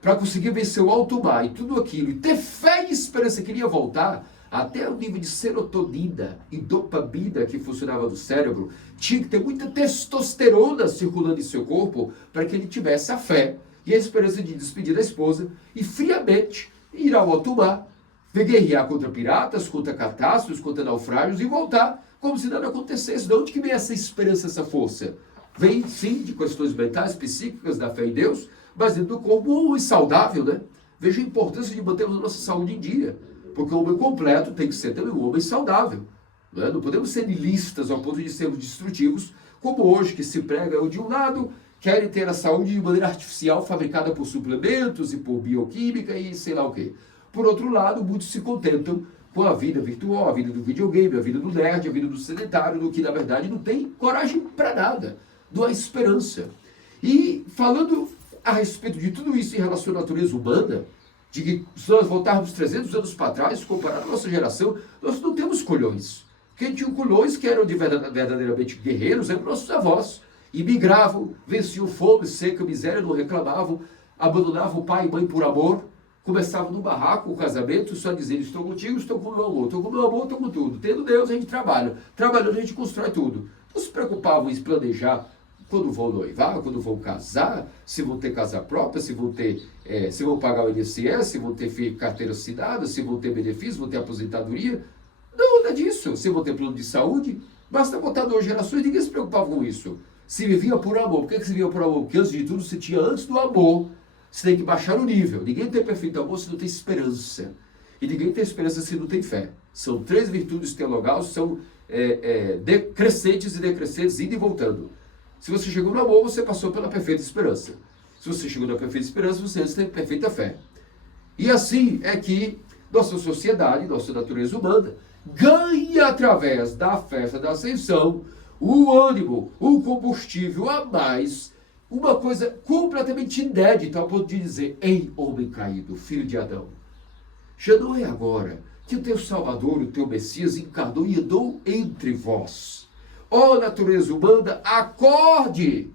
para conseguir vencer o alto mar e tudo aquilo, e ter fé e esperança que ele ia voltar, até o nível de serotonina e dopamina que funcionava no cérebro, tinha que ter muita testosterona circulando em seu corpo para que ele tivesse a fé e a esperança de despedir da esposa e friamente ir ao alto mar, guerrear contra piratas, contra catástrofes, contra naufrágios e voltar como se nada acontecesse. De onde que vem essa esperança, essa força? Vem, sim, de questões mentais, psíquicas, da fé em Deus, mas dentro do corpo saudável, né? Veja a importância de mantermos a nossa saúde em dia, porque o homem completo tem que ser também um homem saudável. Né? Não podemos ser nihilistas ao ponto de sermos destrutivos, como hoje, que se prega de um lado, querem ter a saúde de maneira artificial, fabricada por suplementos e por bioquímica e sei lá o quê. Por outro lado, muitos se contentam com a vida virtual, a vida do videogame, a vida do nerd, a vida do sedentário, do que na verdade não tem coragem para nada, não há esperança. E falando a respeito de tudo isso em relação à natureza humana, de que se nós voltarmos 300 anos para trás, comparado à nossa geração, nós não temos colhões. Quem tinha colhões que eram verdadeiramente guerreiros eram nossos avós. E migravam, venciam fome, seca, miséria, não reclamavam, abandonavam pai e mãe por amor, começavam no barraco, o casamento, só dizendo, estou contigo, estou com o meu amor, estou com o meu amor, estou com tudo. Tendo Deus, a gente trabalha. Trabalhando, a gente constrói tudo. Não se preocupavam em planejar quando vão noivar, quando vão casar, se vão ter casa própria, se vão pagar o INSS, se vão ter carteira assinada, se vão ter benefícios, vão ter aposentadoria. Não, nada disso. Se vão ter plano de saúde, basta botar 2 gerações, ninguém se preocupava com isso. Se vivia por amor. Por que se vivia por amor? Porque antes de tudo, você tinha antes do amor, você tem que baixar o nível. Ninguém tem perfeito amor se não tem esperança. E ninguém tem esperança se não tem fé. São 3 virtudes teologais, são decrescentes e decrescentes, indo e voltando. Se você chegou no amor, você passou pela perfeita esperança. Se você chegou na perfeita esperança, você antes tem perfeita fé. E assim é que nossa sociedade, nossa natureza humana, ganha através da festa da ascensão o ânimo, o combustível a mais, uma coisa completamente inédita ao ponto de dizer, ei, homem caído, filho de Adão, já não é agora que o teu Salvador, o teu Messias, encarnou e andou entre vós. Ó natureza humana, acorde!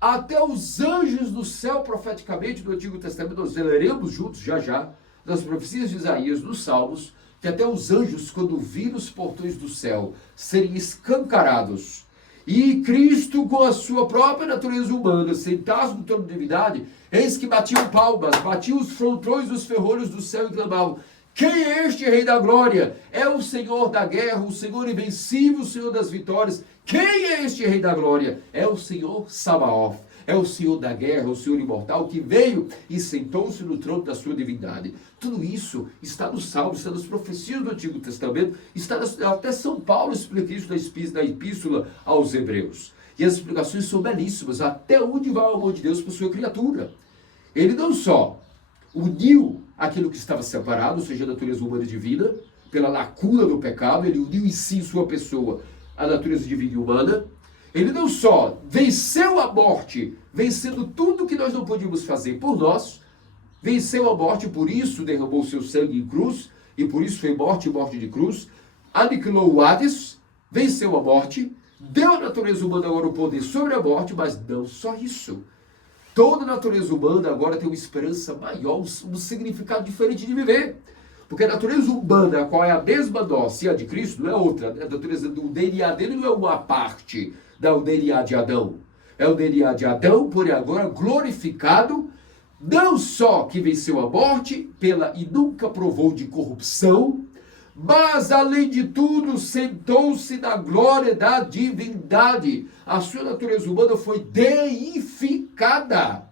Até os anjos do céu, profeticamente, no Antigo Testamento, nós leremos juntos já, nas profecias de Isaías, nos Salmos, que até os anjos, quando viram os portões do céu serem escancarados, e Cristo, com a sua própria natureza humana, sentados no trono de divindade, eis que batiam palmas, batiam os frontões dos ferrolhos do céu e clamavam, quem é este Rei da Glória? É o Senhor da guerra, o Senhor invencível, o Senhor das vitórias. Quem é este Rei da Glória? É o Senhor Sabaoth. É o Senhor da guerra, o Senhor imortal, que veio e sentou-se no trono da sua divindade. Tudo isso está nos Salmos, está nas profecias do Antigo Testamento, até São Paulo explica isso na Epístola aos Hebreus. E as explicações são belíssimas, até onde vai o amor de Deus por sua criatura. Ele não só uniu aquilo que estava separado, ou seja, a natureza humana e divina, pela lacuna do pecado, ele uniu em si, em sua pessoa, a natureza divina e humana. Ele não só venceu a morte, vencendo tudo que nós não podíamos fazer por nós, venceu a morte, por isso derramou seu sangue em cruz, e por isso foi morte e morte de cruz, aniquilou o Hades, venceu a morte, deu à natureza humana agora o poder sobre a morte, mas não só isso. Toda a natureza humana agora tem uma esperança maior, um significado diferente de viver. Porque a natureza humana, a qual é a mesma nossa e a de Cristo, não é outra. A natureza do DNA dele não é uma parte do DNA de Adão. É o DNA de Adão, porém agora glorificado, não só que venceu a morte e nunca provou de corrupção, mas, além de tudo, sentou-se na glória da divindade. A sua natureza humana foi deificada.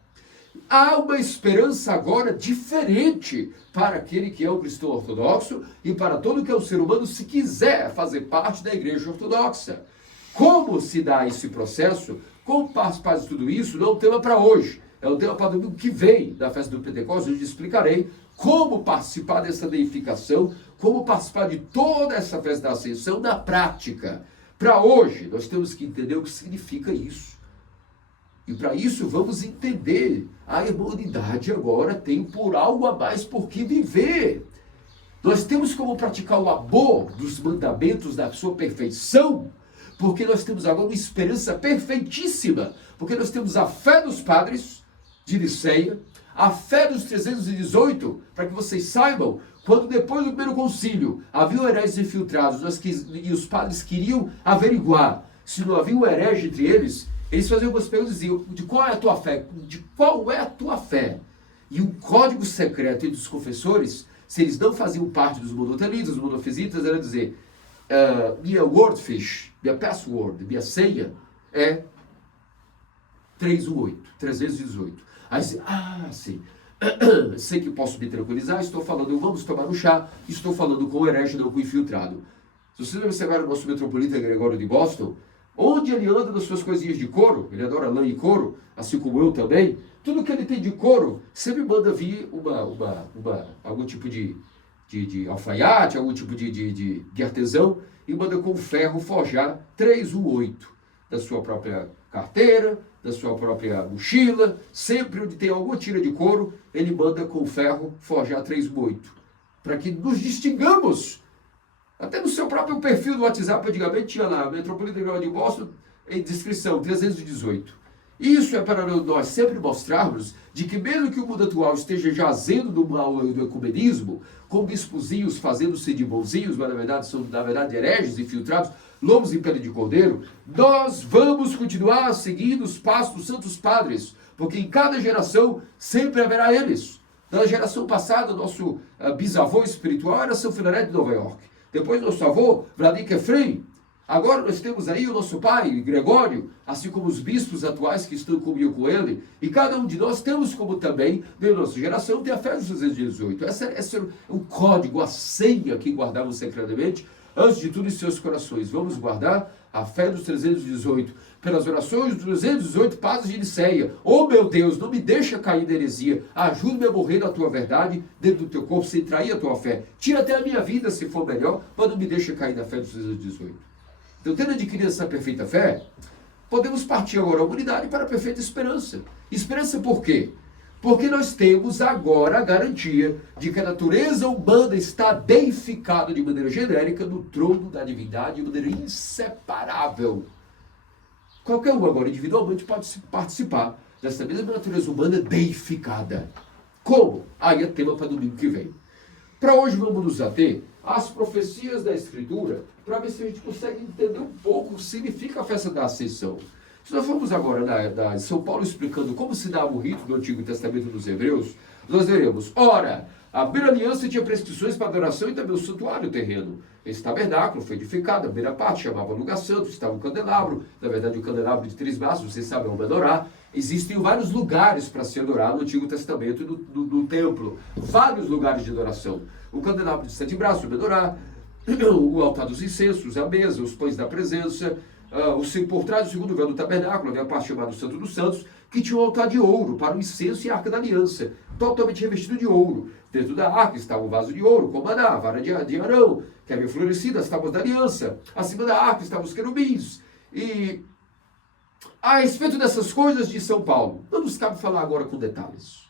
Há uma esperança agora diferente para aquele que é o cristão ortodoxo e para todo que é o ser humano, se quiser fazer parte da igreja ortodoxa. Como se dá esse processo? Como participar de tudo isso? Não é um tema para hoje. É um tema para o domingo que vem, da festa do Pentecostes, onde explicarei como participar dessa deificação, como participar de toda essa festa da ascensão na prática. Para hoje, nós temos que entender o que significa isso. E para isso vamos entender, a humanidade agora tem por algo a mais por que viver. Nós temos como praticar o amor dos mandamentos da sua perfeição, porque nós temos agora uma esperança perfeitíssima, porque nós temos a fé dos padres de Niceia, a fé dos 318, para que vocês saibam, quando depois do primeiro concílio haviam hereges infiltrados e os padres queriam averiguar se não havia um herege entre eles, Eles faziam algumas perguntas e diziam, de qual é a tua fé? De qual é a tua fé? E o código secreto dos confessores, se eles não faziam parte dos monotelitas, dos monofisitas, era dizer, minha wordfish, minha password, minha senha é 318. Aí você, sim, sei que posso me tranquilizar, estou falando, vamos tomar um chá, estou falando com o herege, não com o infiltrado. Se vocês observarem o nosso metropolita Gregório de Boston, onde ele anda nas suas coisinhas de couro, ele adora lã e couro, assim como eu também, tudo que ele tem de couro, sempre manda vir algum tipo de alfaiate, algum tipo de artesão, e manda com ferro forjar 318 da sua própria carteira, da sua própria mochila, sempre onde tem alguma tira de couro, ele manda com ferro forjar 318, para que nos distingamos. Até no seu próprio perfil do WhatsApp, antigamente tinha lá, Metropolitano Gregório de Boston, em descrição, 318. Isso é para nós sempre mostrarmos de que mesmo que o mundo atual esteja jazendo do mal do ecumenismo, com bispozinhos fazendo-se de bonzinhos, mas são na verdade hereges infiltrados, lobos em pele de cordeiro, nós vamos continuar seguindo os passos dos santos padres, porque em cada geração sempre haverá eles. Na geração passada, nosso bisavô espiritual era São Filareto de Nova York. Depois nosso avô, Vladimir Efrem. Agora nós temos aí o nosso pai, Gregório, assim como os bispos atuais que estão comigo com ele. E cada um de nós temos como também, na nossa geração, ter a fé dos 318. Esse é o código, a senha que guardamos secretamente, antes de tudo em seus corações. Vamos guardar a fé dos 318, pelas orações dos 318 padres de Niceia. Oh meu Deus, não me deixa cair na heresia, ajuda-me a morrer na tua verdade, dentro do teu corpo, sem trair a tua fé. Tira até a minha vida, se for melhor, mas não me deixa cair na fé dos 318. Então, tendo adquirido essa perfeita fé, podemos partir agora a humanidade para a perfeita esperança. Esperança por quê? Porque nós temos agora a garantia de que a natureza humana está deificada de maneira genérica no trono da divindade de maneira inseparável. Qualquer um agora individualmente pode participar dessa mesma natureza humana deificada. Como? Aí é tema para domingo que vem. Para hoje vamos nos ater às profecias da Escritura, para ver se a gente consegue entender um pouco o que significa a festa da Ascensão. Se nós formos agora da São Paulo explicando como se dava o rito do Antigo Testamento dos Hebreus, nós veremos, ora, a primeira aliança tinha prescrições para adoração e também o santuário terreno. Esse tabernáculo foi edificado, a primeira parte chamava lugar santo, estava um candelabro, na verdade o candelabro de 3 braços, vocês sabem, é o menorá. Existem vários lugares para se adorar no Antigo Testamento e no templo, vários lugares de adoração. O candelabro de 7 braços, o menorá, o altar dos incensos, a mesa, os pães da presença, por trás do segundo véu do tabernáculo havia a parte chamada Santo dos Santos, que tinha um altar de ouro para o incenso e a arca da aliança, totalmente revestido de ouro. Dentro da arca estava um vaso de ouro, com maná, a vara de Arão, que havia florescido as tábuas da aliança. Acima da arca estavam os querubins. E a respeito dessas coisas de São Paulo, não nos cabe falar agora com detalhes.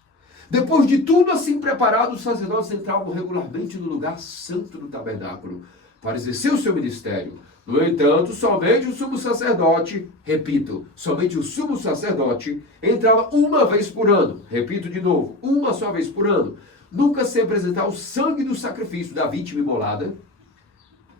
Depois de tudo assim preparado, os sacerdotes entravam regularmente no lugar santo do tabernáculo para exercer o seu ministério. No entanto, somente o sumo sacerdote, repito, somente o sumo sacerdote entrava uma vez por ano. Repito de novo, uma só vez por ano. Nunca sem apresentar o sangue do sacrifício da vítima imolada,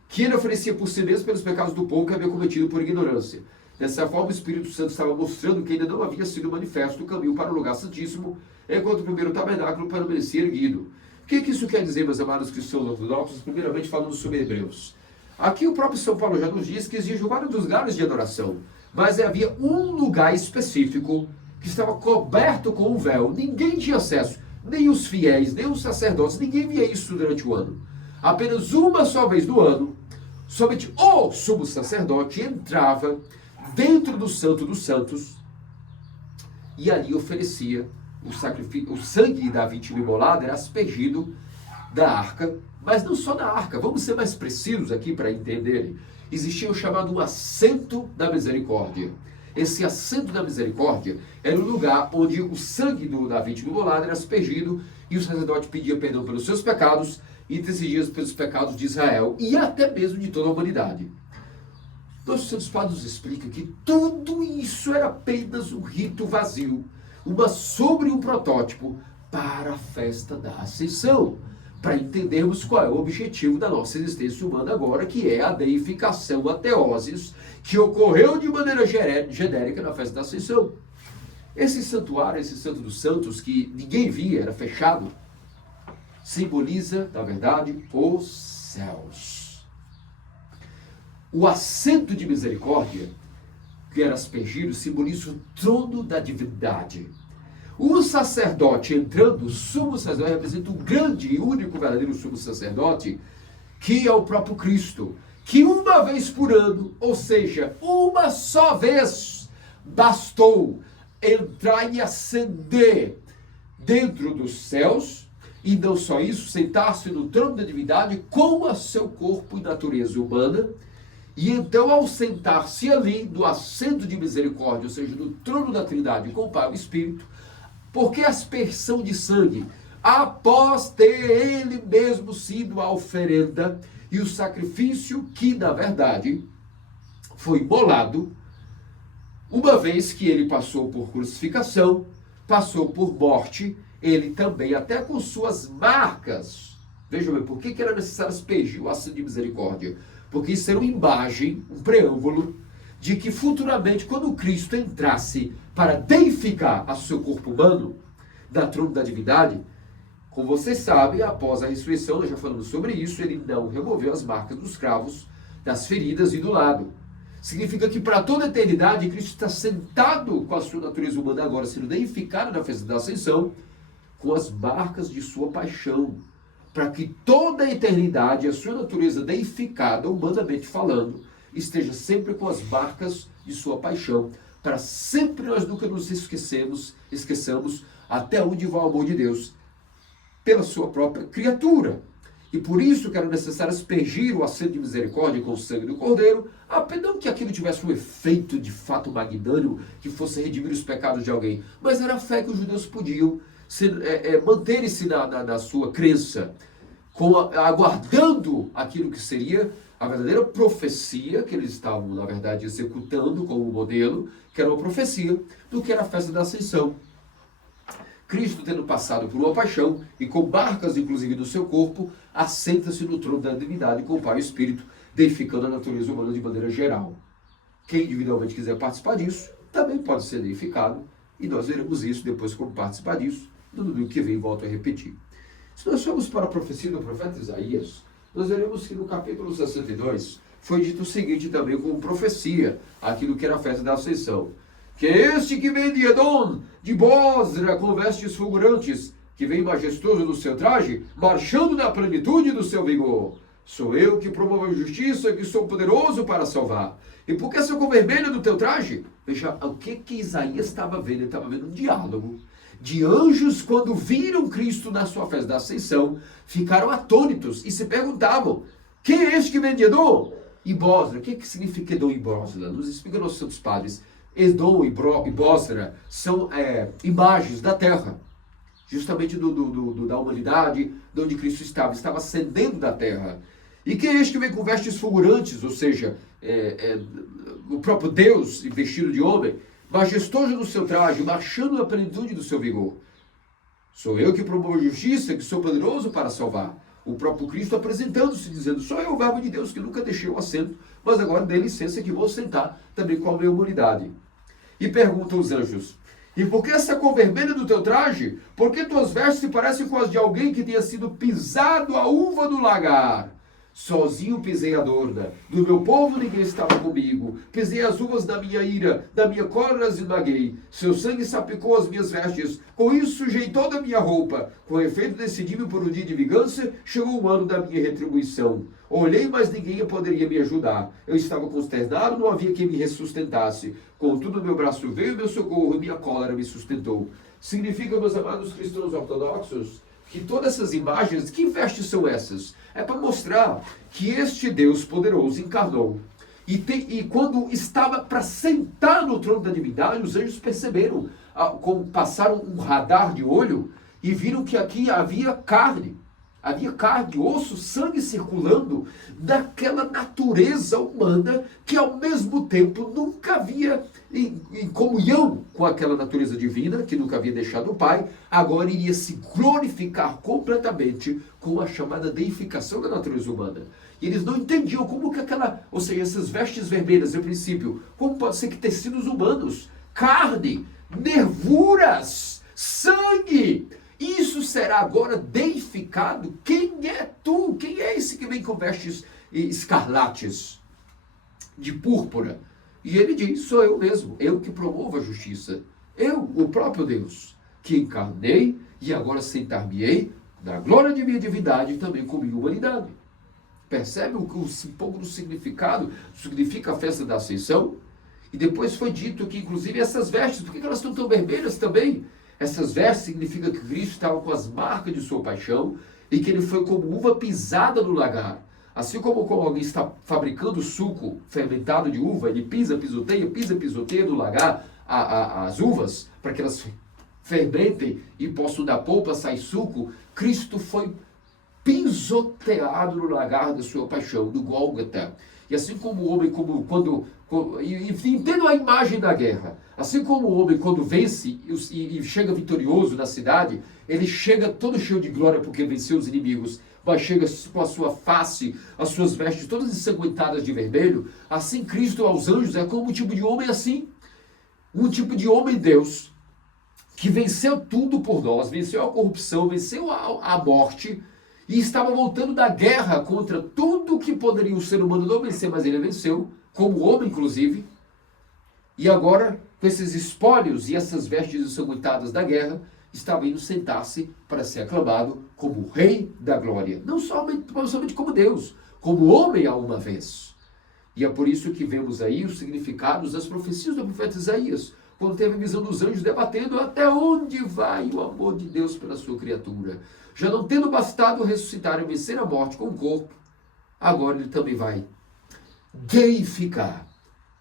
que ele oferecia por si mesmo pelos pecados do povo que havia cometido por ignorância. Dessa forma, o Espírito Santo estava mostrando que ainda não havia sido manifesto o caminho para o lugar santíssimo, enquanto o primeiro tabernáculo permanecia erguido. O que isso quer dizer, meus amados cristãos ortodoxos? Primeiramente, falando sobre Hebreus. Aqui o próprio São Paulo já nos diz que existiam vários lugares de adoração, mas havia um lugar específico que estava coberto com um véu. Ninguém tinha acesso, nem os fiéis, nem os sacerdotes, ninguém via isso durante o ano. Apenas uma só vez no ano, somente o sumo sacerdote entrava dentro do Santo dos Santos e ali oferecia o sacrifício. O sangue da vítima imolada era aspergido da arca, mas não só da arca, vamos ser mais precisos aqui para entenderem. Existia o chamado assento da misericórdia. Esse assento da misericórdia era o lugar onde o sangue da vítima imolada era aspergido e o sacerdote pedia perdão pelos seus pecados e intercedia pelos pecados de Israel e até mesmo de toda a humanidade. Nossos santos padres nos explicam que tudo isso era apenas um rito vazio, sobre um protótipo para a festa da Ascensão, para entendermos qual é o objetivo da nossa existência humana agora, que é a deificação, a teoses, que ocorreu de maneira genérica na festa da Ascensão. Esse santuário, esse Santo dos Santos, que ninguém via, era fechado, simboliza, na verdade, os céus. O assento de misericórdia, que era aspergido, simboliza o trono da divindade. O sacerdote entrando, o sumo sacerdote representa o grande e único verdadeiro sumo sacerdote, que é o próprio Cristo, que uma vez por ano, ou seja, uma só vez, bastou entrar e ascender dentro dos céus, e não só isso, sentar-se no trono da divindade com o seu corpo e natureza humana, e então ao sentar-se ali no assento de misericórdia, ou seja, no trono da Trindade com o Pai e o Espírito, porque a aspersão de sangue, após ter ele mesmo sido a oferenda e o sacrifício que, na verdade, foi imolado, uma vez que ele passou por crucificação, passou por morte, ele também, até com suas marcas. Vejam bem, por que era necessário aspergir o assento de misericórdia? Porque isso era uma imagem, um preâmbulo, de que futuramente, quando Cristo entrasse para deificar a seu corpo humano, da trono da divindade, como vocês sabem, após a ressurreição, nós já falamos sobre isso, ele não removeu as marcas dos cravos, das feridas e do lado. Significa que para toda a eternidade, Cristo está sentado com a sua natureza humana agora, sendo deificado na festa da Ascensão, com as marcas de sua paixão, para que toda a eternidade, a sua natureza deificada, humanamente falando, esteja sempre com as marcas de sua paixão, para sempre nós nunca nos esqueçamos até onde vai o amor de Deus pela sua própria criatura. E por isso que era necessário aspergir o assento de misericórdia com o sangue do Cordeiro, não que aquilo tivesse um efeito de fato magnânimo, que fosse redimir os pecados de alguém, mas era a fé que os judeus podiam manterem-se na sua crença, aguardando aquilo que seria a verdadeira profecia que eles estavam, na verdade, executando como modelo, que era uma profecia do que era a festa da Ascensão. Cristo, tendo passado por uma paixão e com marcas, inclusive, do seu corpo, assenta-se no trono da divindade com o Pai e o Espírito, deificando a natureza humana de maneira geral. Quem individualmente quiser participar disso, também pode ser deificado, e nós veremos isso depois como participar disso, no domingo que vem, volto a repetir. Se nós formos para a profecia do profeta Isaías, nós veremos que no capítulo 62 foi dito o seguinte também como profecia, aquilo que era a festa da Ascensão. Que este que vem de Edom, de Bosra, com vestes fulgurantes, que vem majestoso no seu traje, marchando na plenitude do seu vigor. Sou eu que promovo a justiça, que sou poderoso para salvar. E por que essa cor vermelha do teu traje? Veja, o que Isaías estava vendo? Ele estava vendo um diálogo de anjos quando viram Cristo na sua festa da Ascensão, ficaram atônitos e se perguntavam, quem é este que vem de Edom? E Bosra, o que significa Edom e Bosra? Nos explica nossos santos padres. Edom e Bosra são imagens da terra, justamente da humanidade, de onde Cristo estava ascendendo da terra. E quem é este que vem com vestes fulgurantes, ou seja, o próprio Deus vestido de homem, majestoso no seu traje, marchando na plenitude do seu vigor. Sou eu que promovo a justiça, que sou poderoso para salvar. O próprio Cristo apresentando-se, dizendo, sou eu o verbo de Deus que nunca deixei o assento, mas agora dê licença que vou sentar também com a minha humanidade. E perguntam os anjos, e por que essa cor vermelha do teu traje? Por que tuas vestes se parecem com as de alguém que tenha sido pisado a uva do lagar? Sozinho pisei a dorna, do meu povo ninguém estava comigo. Pisei as uvas da minha ira, da minha cólera as esmaguei. Seu sangue sapecou as minhas vestes, com isso sujei toda a minha roupa. Com efeito decidi-me por um dia de vingança, chegou o ano da minha retribuição. Olhei, mas ninguém poderia me ajudar. Eu estava consternado, não havia quem me ressustentasse. Contudo, meu braço veio e meu socorro, e minha cólera me sustentou. Significa, meus amados cristãos ortodoxos, que todas essas imagens, que vestes são essas? É para mostrar que este Deus poderoso encarnou. E quando estava para sentar no trono da divindade, os anjos perceberam, passaram um radar de olho e viram que aqui havia carne. havia carne, osso, sangue circulando daquela natureza humana que ao mesmo tempo nunca havia em comunhão com aquela natureza divina, que nunca havia deixado o Pai, agora iria se glorificar completamente com a chamada deificação da natureza humana. E eles não entendiam como que ou seja, essas vestes vermelhas, no princípio, como pode ser que tecidos humanos, carne, nervuras, sangue, isso será agora deificado. Quem é tu? Quem é esse que vem com vestes escarlates, de púrpura? E ele diz, sou eu mesmo, eu que promovo a justiça. Eu, o próprio Deus, que encarnei e agora sentar-me-ei na glória de minha divindade e também com minha humanidade. Percebe um pouco do significado? Significa a festa da Ascensão? E depois foi dito que, inclusive, essas vestes, por que elas estão tão vermelhas também? Essas vestes significam que Cristo estava com as marcas de sua paixão e que ele foi como uva pisada no lagar. Assim como alguém está fabricando suco fermentado de uva, ele pisoteia no lagar as uvas para que elas fermentem e possam dar polpa, sair suco. Cristo foi pisoteado no lagar da sua paixão, do Gólgota. E assim como o homem, entendo a imagem da guerra, assim como o homem quando vence e chega vitorioso na cidade, ele chega todo cheio de glória porque venceu os inimigos, mas chega com a sua face, as suas vestes todas ensanguentadas de vermelho. Assim Cristo aos anjos é como um tipo de homem assim, um tipo de homem Deus, que venceu tudo por nós, venceu a corrupção, venceu a morte, e estava voltando da guerra contra tudo que poderia o ser humano não vencer, mas ele venceu, como homem inclusive. E agora, com esses espólios e essas vestes ensanguentadas da guerra, estava indo sentar-se para ser aclamado como Rei da Glória. Não somente como Deus, como homem a uma vez. E é por isso que vemos aí os significados das profecias do profeta Isaías, quando teve a visão dos anjos debatendo até onde vai o amor de Deus pela sua criatura. Já não tendo bastado ressuscitar e vencer a morte com o corpo, agora ele também vai deificar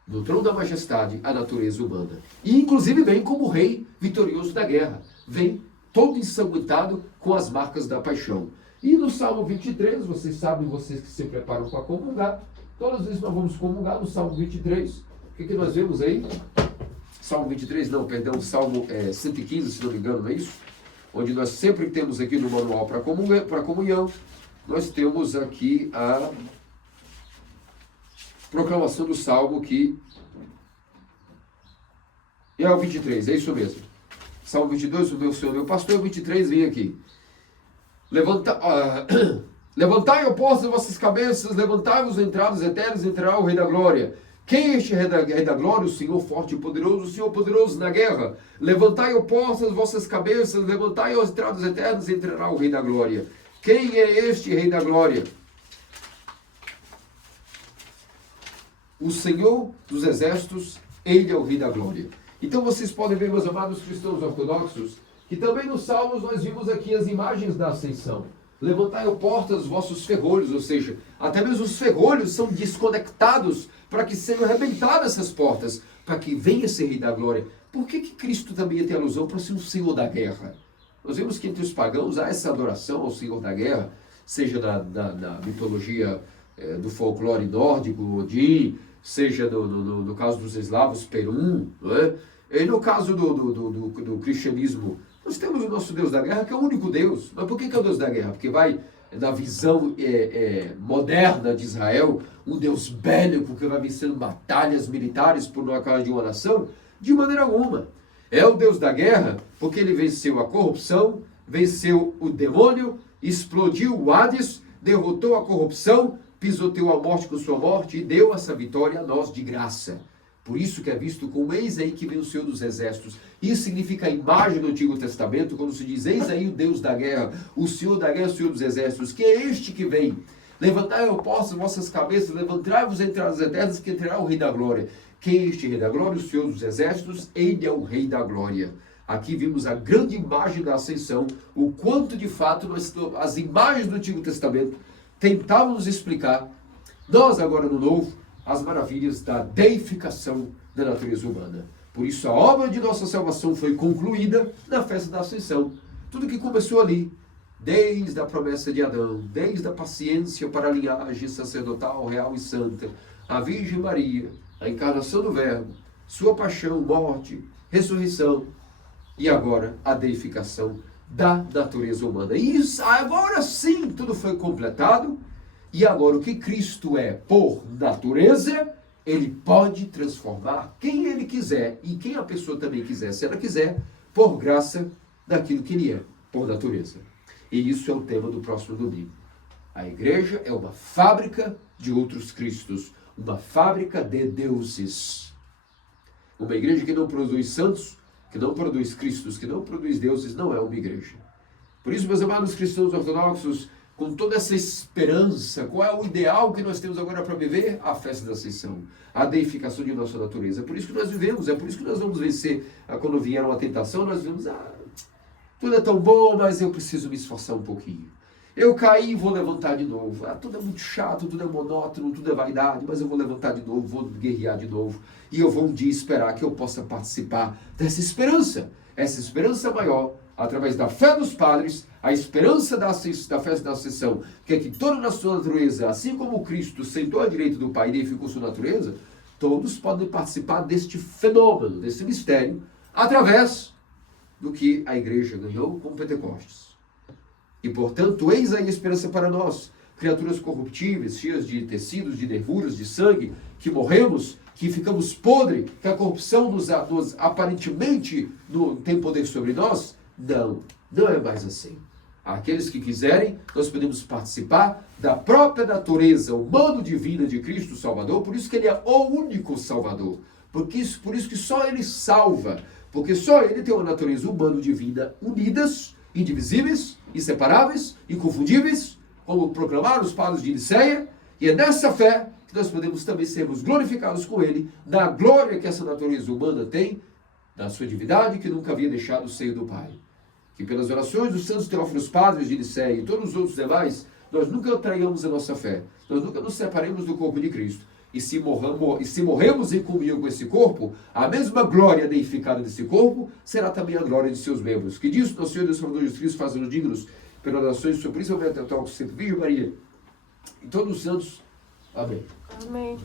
no trono da majestade a natureza humana. E inclusive vem como rei vitorioso da guerra. Vem todo ensanguentado com as marcas da paixão. E no Salmo 23, vocês sabem, vocês que se preparam para comungar, todas as vezes nós vamos comungar no Salmo 23. O que nós vemos aí? Salmo 23, não, perdão, Salmo 115, se não me engano, não é isso? Onde nós sempre temos aqui no manual para comunhão, nós temos aqui a proclamação do Salmo que é o 23, é isso mesmo. Salmo 22, o meu Senhor, meu pastor, o 23 vem aqui. Levantai, ó portas, vossas cabeças, levantai os entrados eternos, entrará o Rei da Glória. Quem é este Rei da Glória? O Senhor forte e poderoso, o Senhor poderoso na guerra. Levantai, ó portas, vossas cabeças, levantai os entrados eternos, entrará o Rei da Glória. Quem é este Rei da Glória? O Senhor dos Exércitos, Ele é o Rei da Glória. Então vocês podem ver, meus amados cristãos ortodoxos, que também nos Salmos nós vimos aqui as imagens da ascensão. Levantai, ó portas, os vossos ferrolhos, ou seja, até mesmo os ferrolhos são desconectados para que sejam arrebentadas essas portas, para que venha esse Rei da Glória. Por que Cristo também tem alusão para ser o Senhor da guerra? Nós vemos que entre os pagãos há essa adoração ao Senhor da guerra, seja na mitologia do folclore nórdico, Odin, seja no caso dos eslavos, Perun, não é? E no caso do cristianismo, nós temos o nosso Deus da guerra, que é o único Deus. Mas por que é o Deus da guerra? Porque vai, na visão moderna de Israel, um Deus bélico que vai vencendo batalhas militares por uma causa de uma nação? De maneira alguma. É o Deus da guerra porque ele venceu a corrupção, venceu o demônio, explodiu o Hades, derrotou a corrupção, pisoteou a morte com sua morte e deu essa vitória a nós de graça. Por isso que é visto como eis aí que vem o Senhor dos Exércitos. Isso significa a imagem do Antigo Testamento, quando se diz, eis aí o Deus da guerra, o Senhor da guerra, o Senhor dos Exércitos, que é este que vem. Levantai, ó portas, vossas cabeças, levantai-vos entradas eternas, que entrará o Rei da Glória. Quem é este Rei da Glória? O Senhor dos Exércitos, ele é o Rei da Glória. Aqui vimos a grande imagem da ascensão, o quanto de fato as imagens do Antigo Testamento tentavam nos explicar, nós agora no Novo, as maravilhas da deificação da natureza humana. Por isso a obra de nossa salvação foi concluída na festa da Ascensão. Tudo que começou ali, desde a promessa de Adão, desde a paciência para a linhagem sacerdotal, real e santa, a Virgem Maria, a encarnação do Verbo, sua paixão, morte, ressurreição e agora a deificação da natureza humana. E isso, agora sim tudo foi completado. E agora o que Cristo é por natureza, ele pode transformar quem ele quiser e quem a pessoa também quiser, se ela quiser, por graça daquilo que ele é, por natureza. E isso é o tema do próximo domingo. A igreja é uma fábrica de outros cristos, uma fábrica de deuses. Uma igreja que não produz santos, que não produz cristos, que não produz deuses, não é uma igreja. Por isso, meus amados cristãos ortodoxos, com toda essa esperança, qual é o ideal que nós temos agora para viver? A festa da Ascensão, a deificação de nossa natureza. É por isso que nós vivemos, é por isso que nós vamos vencer. Quando vier uma tentação, nós vivemos, tudo é tão bom, mas eu preciso me esforçar um pouquinho. Eu caí e vou levantar de novo. Tudo é muito chato, tudo é monótono, tudo é vaidade, mas eu vou levantar de novo, vou guerrear de novo. E eu vou um dia esperar que eu possa participar dessa esperança. Essa esperança maior, através da fé dos padres, a esperança da festa da Ascensão, que é que toda na sua natureza, assim como Cristo sentou à direita do Pai e deificou sua natureza, todos podem participar deste fenômeno, desse mistério, através do que a igreja ganhou com Pentecostes. E, portanto, eis aí a esperança para nós, criaturas corruptíveis, cheias de tecidos, de nervuras, de sangue, que morremos, que ficamos podres, que a corrupção nos aparentemente tem poder sobre nós. Não é mais assim. Aqueles que quiserem, nós podemos participar da própria natureza humano-divina de Cristo Salvador, por isso que ele é o único Salvador. Por isso que só ele salva, porque só ele tem uma natureza humano-divina unidas, indivisíveis, inseparáveis, inconfundíveis, como proclamaram os padres de Niceia, e é nessa fé que nós podemos também sermos glorificados com ele, na glória que essa natureza humana tem, na sua divindade, que nunca havia deixado o seio do Pai. Que pelas orações dos santos teófilos padres de Niceia e todos os outros demais, nós nunca traiamos a nossa fé, nós nunca nos separemos do corpo de Cristo. E se morremos em comunhão com esse corpo, a mesma glória deificada desse corpo será também a glória de seus membros. Que disso, nosso Senhor Deus Salvador Jesus Cristo, faça-nos dignos pelas orações, principalmente até o Sempre Virgem Maria e todos os santos. Amém. Amém.